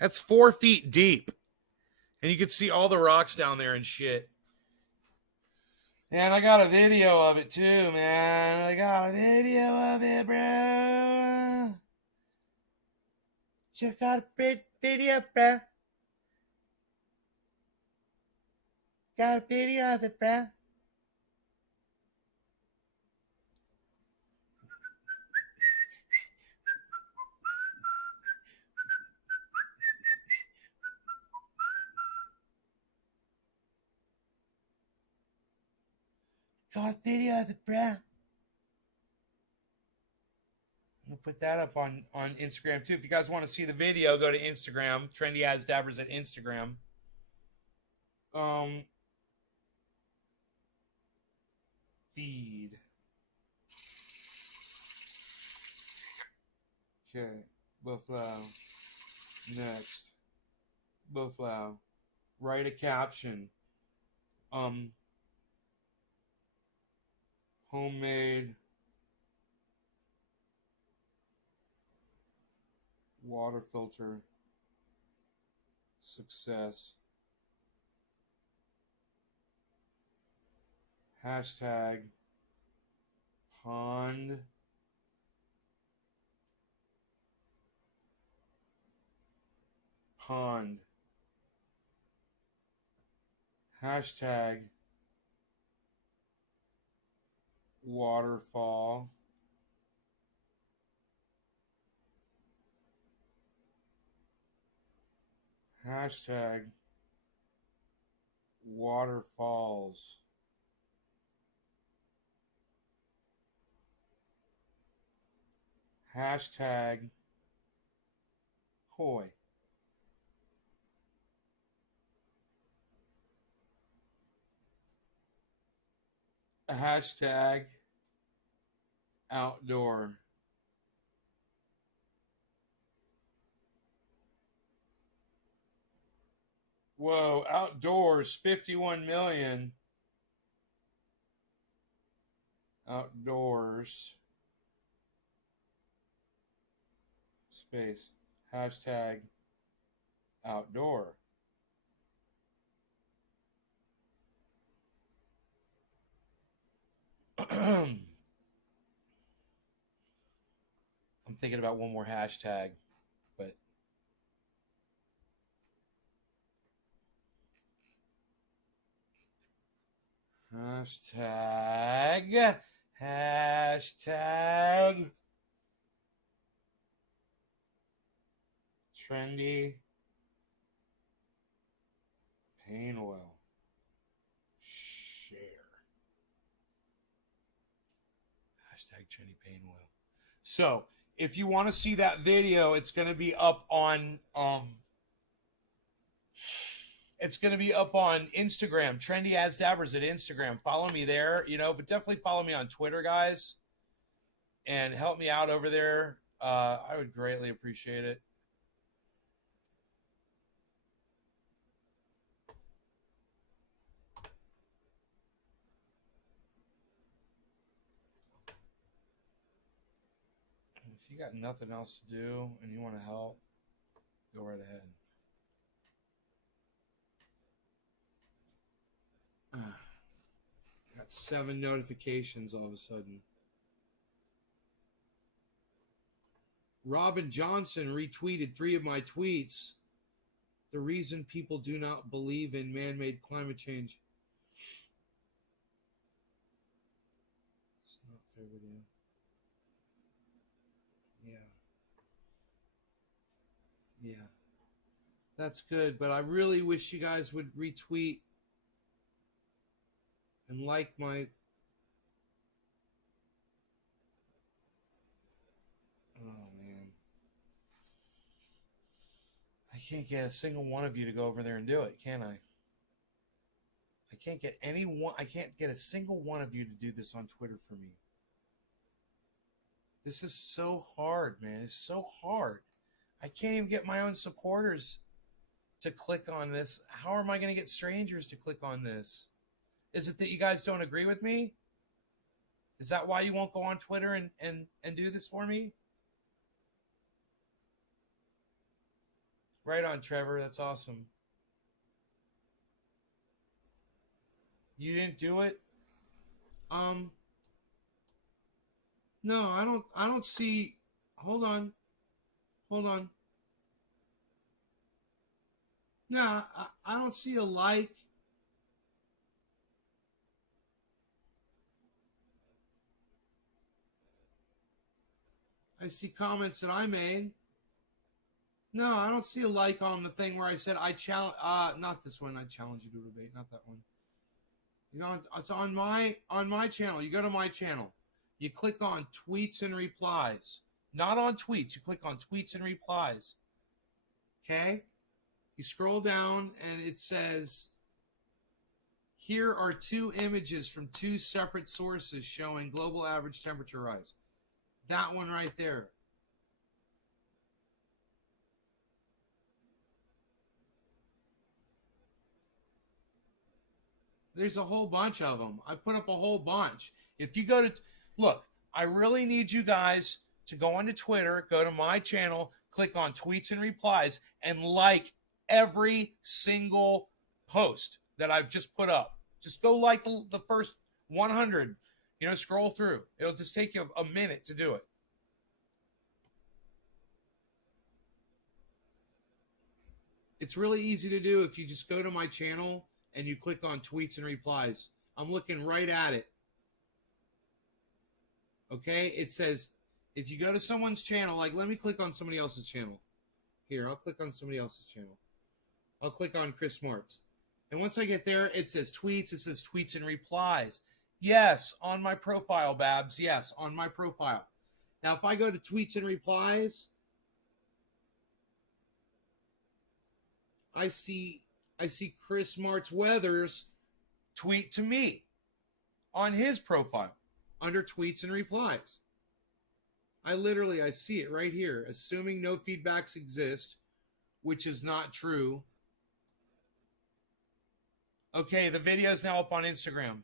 That's 4 feet deep. And you can see all the rocks down there and shit. And I got a video of it too, man. I got a video of it, bro. Check out a great video, bro. Got a video of it, bro. Got a video of it, bro. I'm gonna put that up on Instagram too. If you guys want to see the video, go to Instagram. Trendy as Dabbers at Instagram. Feed. Okay. Buffalo. Next. Buffalo. Write a caption. Homemade water filter success. Hashtag pond pond. Hashtag waterfall. Hashtag waterfalls. Hashtag koi. Hashtag outdoor. Whoa, outdoors, 51 million. Outdoors. Space. Hashtag outdoor. I'm thinking about one more hashtag, but hashtag trendy pain oil. Share. Hashtag trendy pain oil. So if you want to see that video, it's going to be up on Instagram. Trendy as Dabbers at Instagram. Follow me there, but definitely follow me on Twitter, guys, and help me out over there. I would greatly appreciate it. If you got nothing else to do and you want to help, go right ahead. Got 7 notifications all of a sudden. Robin Johnson retweeted 3 of my tweets. The reason people do not believe in man-made climate change. It's not fair video. Yeah. That's good, but I really wish you guys would retweet and like my... Oh, man. I can't get a single one of you to go over there and do it, can I? I can't get a single one of you to do this on Twitter for me. This is so hard, man. It's so hard. I can't even get my own supporters to click on this. How am I going to get strangers to click on this? Is it that you guys don't agree with me? Is that why you won't go on Twitter and do this for me? Right on, Trevor. That's awesome. You didn't do it? No, I don't see. Hold on. No, I don't see a like. I see comments that I made. No, I don't see a like on the thing where I said I challenge. Not this one. I challenge you to a debate. Not that one. It's on my channel. You go to my channel. You click on tweets and replies. Not on tweets. You click on tweets and replies. Okay? You scroll down and it says, here are 2 images from 2 separate sources showing global average temperature rise. That one right there. There's a whole bunch of them. I put up a whole bunch. If you go to, look, I really need you guys to go onto Twitter, go to my channel, click on tweets and replies, and like every single post that I've just put up. Just go like the first 100, scroll through. It'll just take you a minute to do it. It's really easy to do if you just go to my channel and you click on tweets and replies. I'm looking right at it. Okay? It says, if you go to someone's channel, like let me click on somebody else's channel. Here, I'll click on somebody else's channel. I'll click on Chris Martz. And once I get there, it says tweets. It says tweets and replies. Yes, on my profile, Babs. Yes, on my profile. Now, if I go to tweets and replies, I see Chris Martz Weathers tweet to me on his profile under tweets and replies. I see it right here. Assuming no feedbacks exist, which is not true. Okay, the video is now up on Instagram.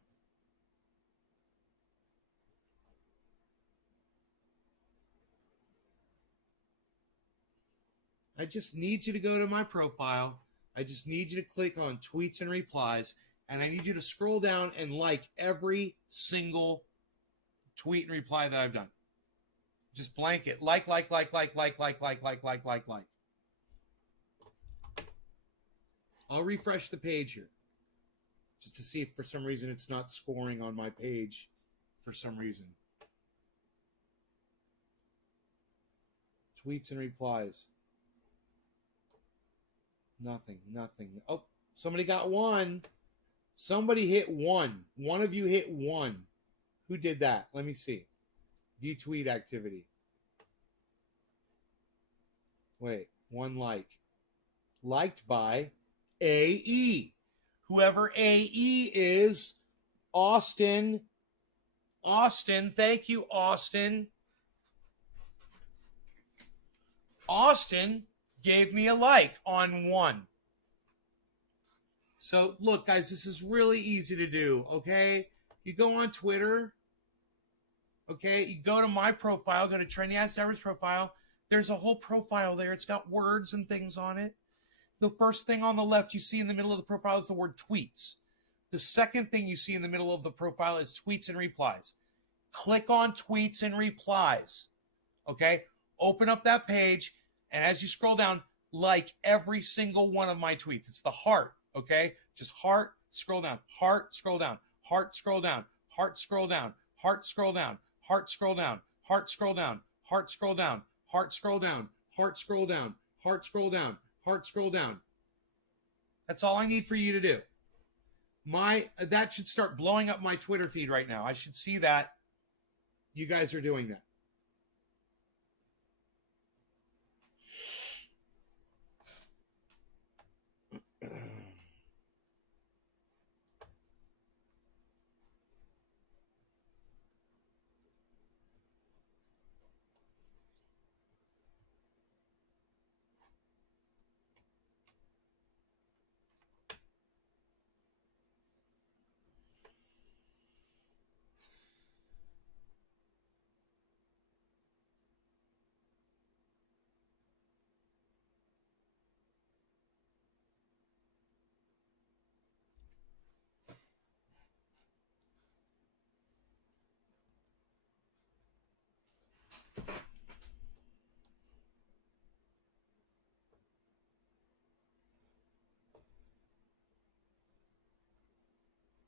I just need you to go to my profile. I just need you to click on tweets and replies, and I need you to scroll down and like every single tweet and reply that I've done. Just blanket. Like. I'll refresh the page here just to see if for some reason it's not scoring on my page for some reason. Tweets and replies. Nothing. Oh, somebody got one. Somebody hit one. One of you hit one. Who did that? Let me see. View tweet activity. Wait, one like. Liked by AE. Whoever AE is, Austin. Austin, thank you, Austin. Austin gave me a like on one. So, look, guys, this is really easy to do, okay? You go on Twitter, okay? You go to my profile, go to Trendy Ass Dabbers profile. There's a whole profile there. It's got words and things on it. The first thing on the left you see in the middle of the profile is the word tweets. The second thing you see in the middle of the profile is tweets and replies. Click on tweets and replies, okay? Open up that page, and as you scroll down, like every single one of my tweets. It's the heart, okay? Just heart, scroll down, heart, scroll down, heart, scroll down, heart, scroll down, heart, scroll down, heart, scroll down, heart, scroll down, heart, scroll down, heart, scroll down, heart, scroll down, heart, scroll down, heart, scroll down. That's all I need for you to do. That should start blowing up my Twitter feed right now. I should see that you guys are doing that.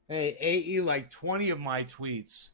Hey, AE like 20 of my tweets.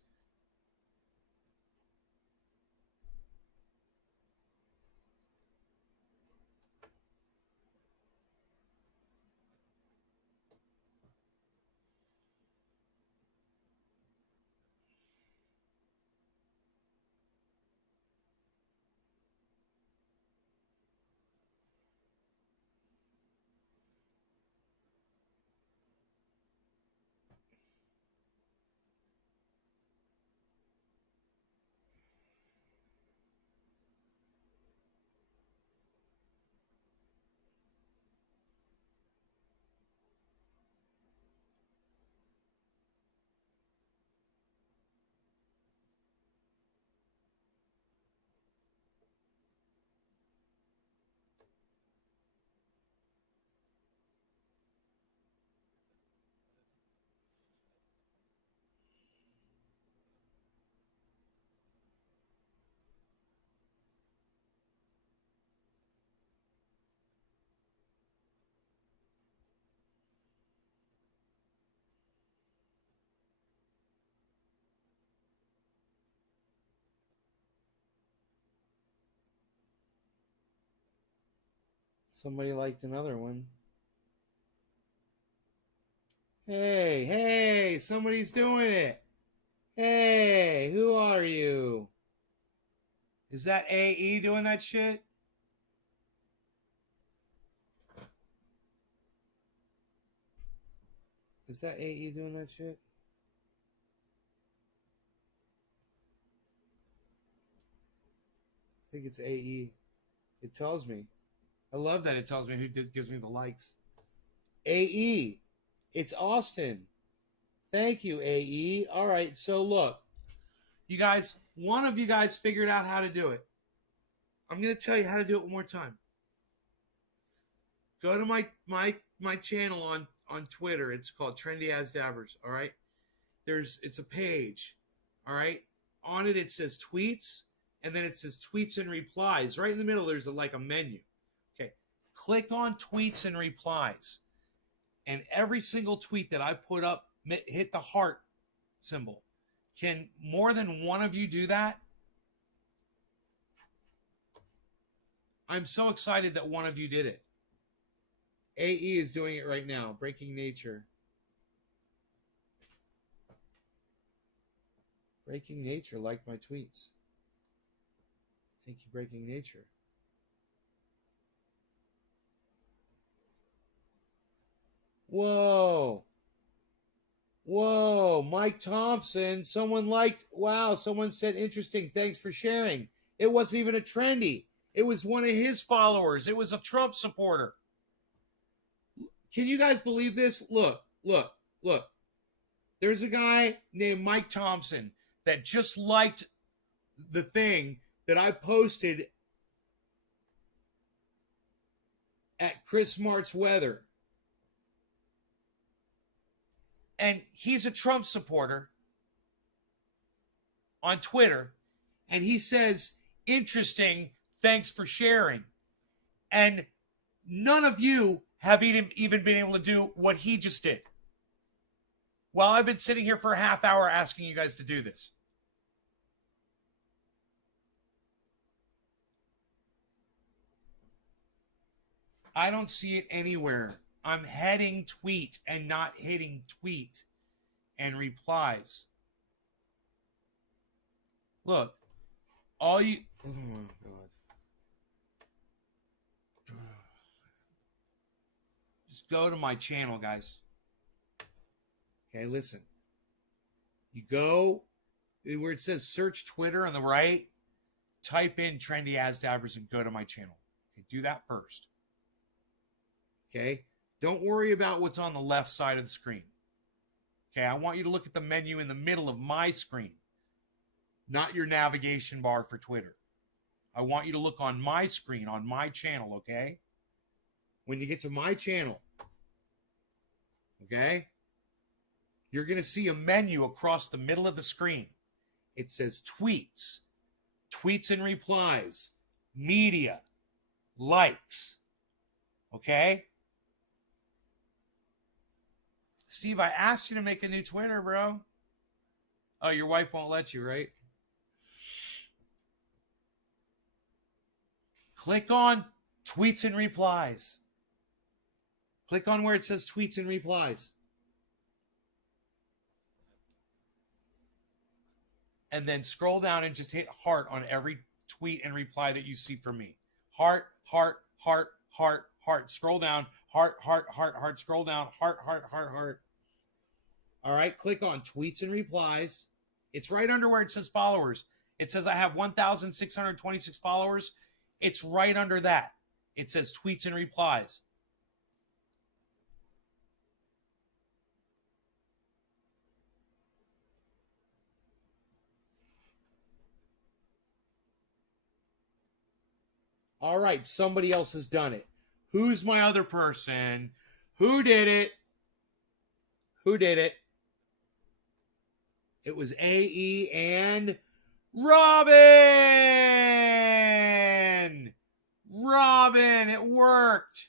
Somebody liked another one. Hey, somebody's doing it. Hey, who are you? Is that AE doing that shit? Is that AE doing that shit? I think it's AE. It tells me. I love that it tells me who gives me the likes. AE. It's Austin. Thank you, AE. All right, so look. You guys, one of you guys figured out how to do it. I'm going to tell you how to do it one more time. Go to my channel on Twitter. It's called Trendy As Dabbers, all right? It's a page, all right? On it says tweets, and then it says tweets and replies. Right in the middle, there's like a menu. Okay. Click on tweets and replies. And every single tweet that I put up, hit the heart symbol. Can more than one of you do that? I'm so excited that one of you did it. AE is doing it right now. Breaking Nature. Breaking Nature liked my tweets. Thank you, Breaking Nature. Whoa. Whoa. Mike Thompson. Someone liked. Wow. Someone said interesting. Thanks for sharing. It wasn't even a trendy. It was one of his followers. It was a Trump supporter. Can you guys believe this? Look. There's a guy named Mike Thompson that just liked the thing that I posted at Chris Smart's Weather. And he's a Trump supporter on Twitter. And he says, interesting, thanks for sharing. And none of you have even been able to do what he just did. Well, I've been sitting here for a half hour asking you guys to do this. I don't see it anywhere. I'm heading tweet and not hitting tweet and replies. Look, all you... Oh, my God. Just go to my channel, guys. Okay, listen. You go where it says search Twitter on the right, type in Trendy Asdabbers and go to my channel. Okay, do that first. Okay? Don't worry about what's on the left side of the screen. Okay, I want you to look at the menu in the middle of my screen, not your navigation bar for Twitter. I want you to look on my screen, on my channel, okay? When you get to my channel, okay, you're going to see a menu across the middle of the screen. It says tweets, tweets and replies, media, likes, okay? Steve, I asked you to make a new Twitter, bro. Oh, your wife won't let you, right? Click on tweets and replies. Click on where it says tweets and replies. And then scroll down and just hit heart on every tweet and reply that you see from me. Heart, heart, heart, heart, heart. Scroll down. Heart, heart, heart, heart. Scroll down. Heart, heart, heart, heart. All right. Click on tweets and replies. It's right under where it says followers. It says I have 1,626 followers. It's right under that. It says tweets and replies. All right, somebody else has done it. Who's my other person? Who did it? Who did it? It was AE and Robin! Robin, it worked.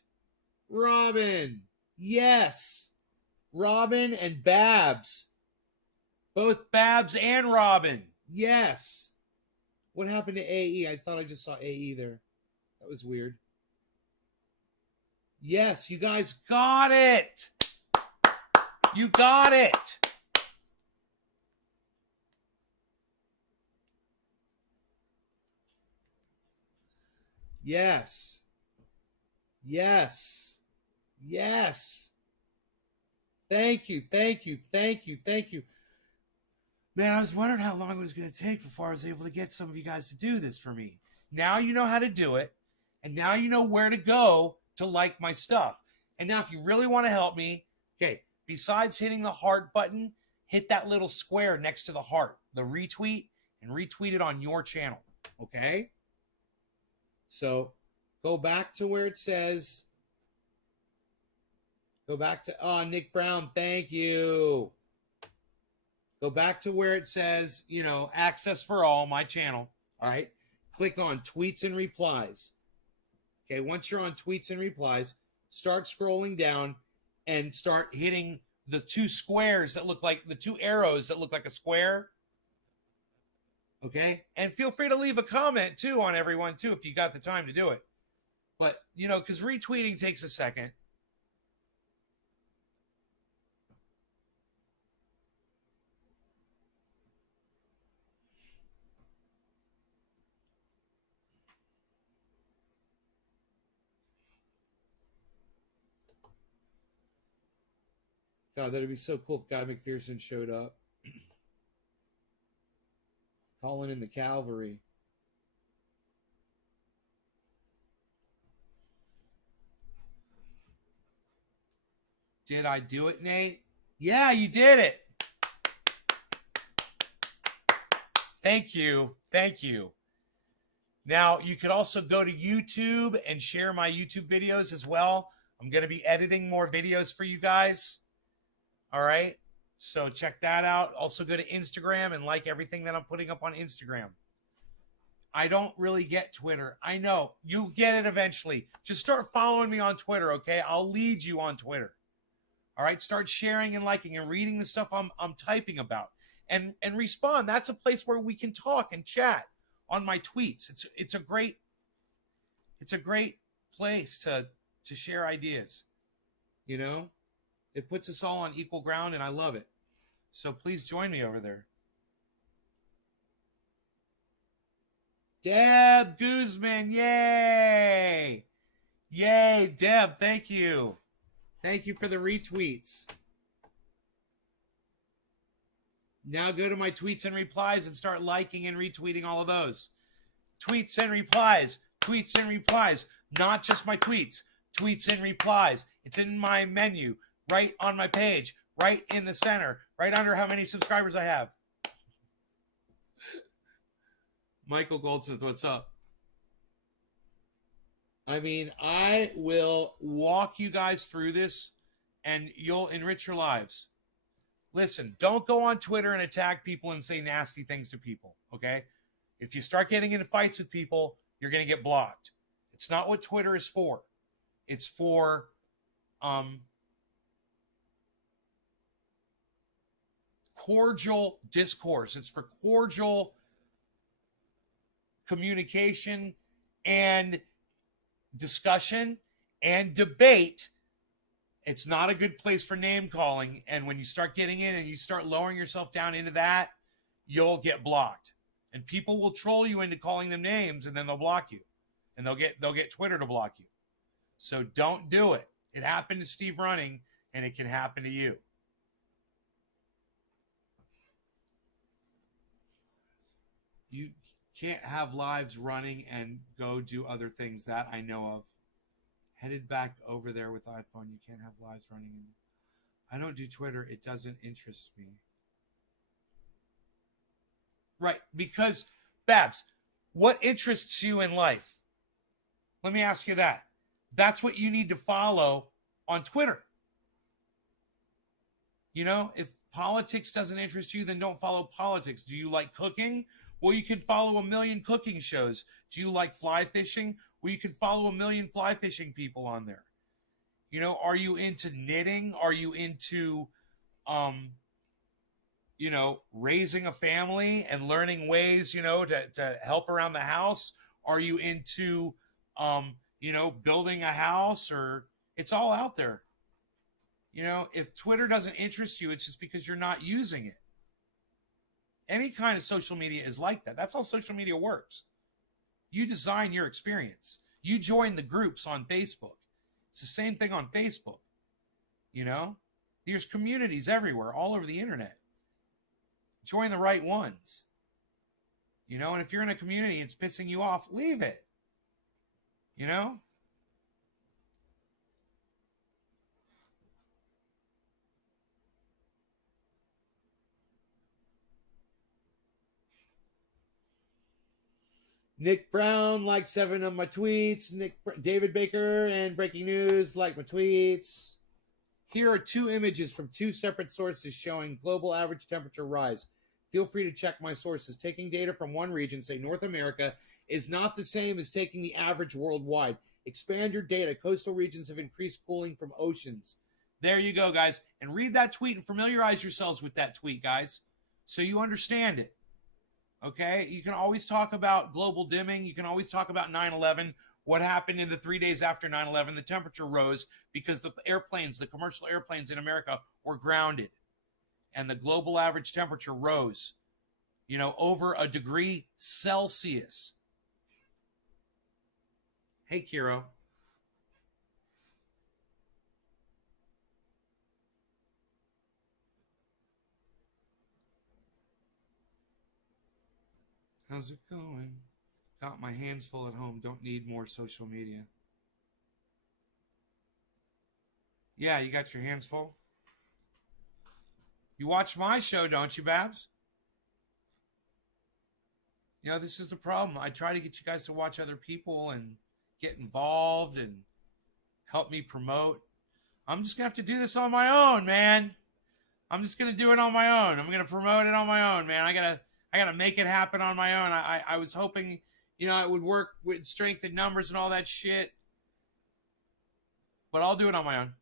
Robin, yes. Robin and Babs. Both Babs and Robin. Yes. What happened to AE? I thought I just saw AE there. That was weird. Yes, you guys got it. You got it. Yes. Yes. Yes. Thank you. Thank you. Thank you. Thank you. Man, I was wondering how long it was going to take before I was able to get some of you guys to do this for me. Now you know how to do it. And now you know where to go to like my stuff. And now if you really want to help me, okay, besides hitting the heart button, hit that little square next to the heart, the retweet, and retweet it on your channel, okay? So go back to where it says, go back to, Nick Brown, thank you. Go back to where it says, access for all, my channel, all right? click on tweets and replies. Okay, once you're on tweets and replies, start scrolling down and start hitting the two squares that look like the two arrows that look like a square. Okay, and feel free to leave a comment too on everyone too if you got the time to do it. But you know, because retweeting takes a second. God, that'd be so cool if Guy McPherson showed up. Calling in the cavalry. Did I do it, Nate? Yeah, you did it. Thank you. Thank you. Now, you could also go to YouTube and share my YouTube videos as well. I'm going to be editing more videos for you guys. All right. So check that out. Also go to Instagram and like everything that I'm putting up on Instagram. I don't really get Twitter. I know. You get it eventually. Just start following me on Twitter, okay? I'll lead you on Twitter. All right? Start sharing and liking and reading the stuff I'm typing about. And respond. That's a place where we can talk and chat on my tweets. It's a great place to share ideas. You know? It puts us all on equal ground, and I love it. So please join me over there. Deb Guzman, yay! Yay, Deb, thank you. Thank you for the retweets. Now go to my tweets and replies and start liking and retweeting all of those. Tweets and replies, tweets and replies. Not just my tweets, tweets and replies. It's in my menu, right on my page, right in the center, right under how many subscribers I have. Michael Goldsmith, what's up? I mean, I will walk you guys through this and you'll enrich your lives. Listen, don't go on Twitter and attack people and say nasty things to people, okay? If you start getting into fights with people, you're going to get blocked. It's not what Twitter is for. It's for cordial discourse. It's for cordial communication and discussion and debate. It's not a good place for name calling. And when you start getting in and you start lowering yourself down into that, you'll get blocked. And people will troll you into calling them names, and then they'll block you. And they'll get Twitter to block you. So don't do it. It happened to Steve Running, and it can happen to you. You can't have lives running and go do other things. That I know of. Headed back over there with iPhone. You can't have lives running. I don't do Twitter. It doesn't interest me. Right. Because, Babs, what interests you in life? Let me ask you that. That's what you need to follow on Twitter. You know, if politics doesn't interest you, then don't follow politics. Do you like cooking? Well, you can follow a million cooking shows. Do you like fly fishing? Well, you can follow a million fly fishing people on there. You know, are you into knitting? Are you into, you know, raising a family and learning ways, you know, to help around the house? Are you into, you know, building a house? Or it's all out there. You know, if Twitter doesn't interest you, it's just because you're not using it. Any kind of social media is like that. That's how social media works. You design your experience. You join the groups on Facebook. It's the same thing on Facebook. You know, there's communities everywhere, all over the internet. Join the right ones. You know, and if you're in a community and it's pissing you off, leave it. You know? Nick Brown liked 7 of my tweets. David Baker and Breaking News like my tweets. Here are 2 images from 2 separate sources showing global average temperature rise. Feel free to check my sources. Taking data from one region, say North America, is not the same as taking the average worldwide. Expand your data. Coastal regions have increased cooling from oceans. There you go, guys. And read that tweet and familiarize yourselves with that tweet, guys, so you understand it. Okay? You can always talk about global dimming. You can always talk about 9/11. What happened in the 3 days after 9/11? The temperature rose because the airplanes, the commercial airplanes in America, were grounded. And the global average temperature rose, over a degree Celsius. Hey, Kiro. How's it going? Got my hands full at home. Don't need more social media. Yeah, you got your hands full? You watch my show, don't you, Babs? This is the problem. I try to get you guys to watch other people and get involved and help me promote. I'm just going to have to do this on my own, man. I'm just going to do it on my own. I'm going to promote it on my own, man. I got to make it happen on my own. I was hoping, it would work with strength in numbers and all that shit. But I'll do it on my own.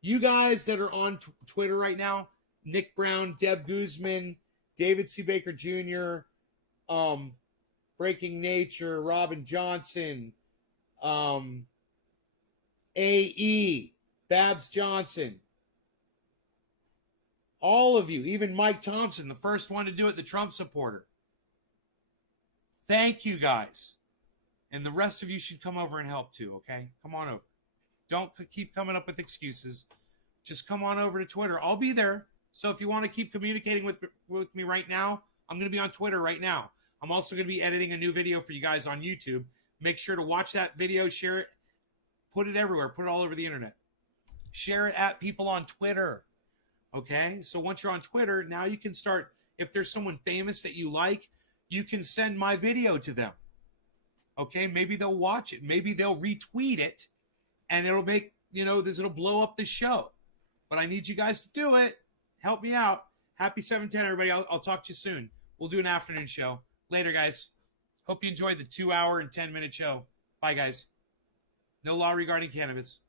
You guys that are on Twitter right now, Nick Brown, Deb Guzman, David C. Baker Jr., Breaking Nature, Robin Johnson, AE, Babs Johnson, all of you, even Mike Thompson, the first one to do it, the Trump supporter. Thank you, guys. And the rest of you should come over and help too, okay? Come on over. Don't keep coming up with excuses. Just come on over to Twitter. I'll be there. So if you want to keep communicating with me right now, I'm going to be on Twitter right now. I'm also going to be editing a new video for you guys on YouTube. Make sure to watch that video, share it, put it everywhere, put it all over the internet. Share it at people on Twitter. Okay? So once you're on Twitter, now you can start, if there's someone famous that you like, you can send my video to them. Okay? Maybe they'll watch it. Maybe they'll retweet it, and it'll make, it'll blow up the show. But I need you guys to do it. Help me out. Happy 710, everybody. I'll talk to you soon. We'll do an afternoon show. Later, guys. Hope you enjoyed the 2 hour and 10-minute show. Bye, guys. No law regarding cannabis.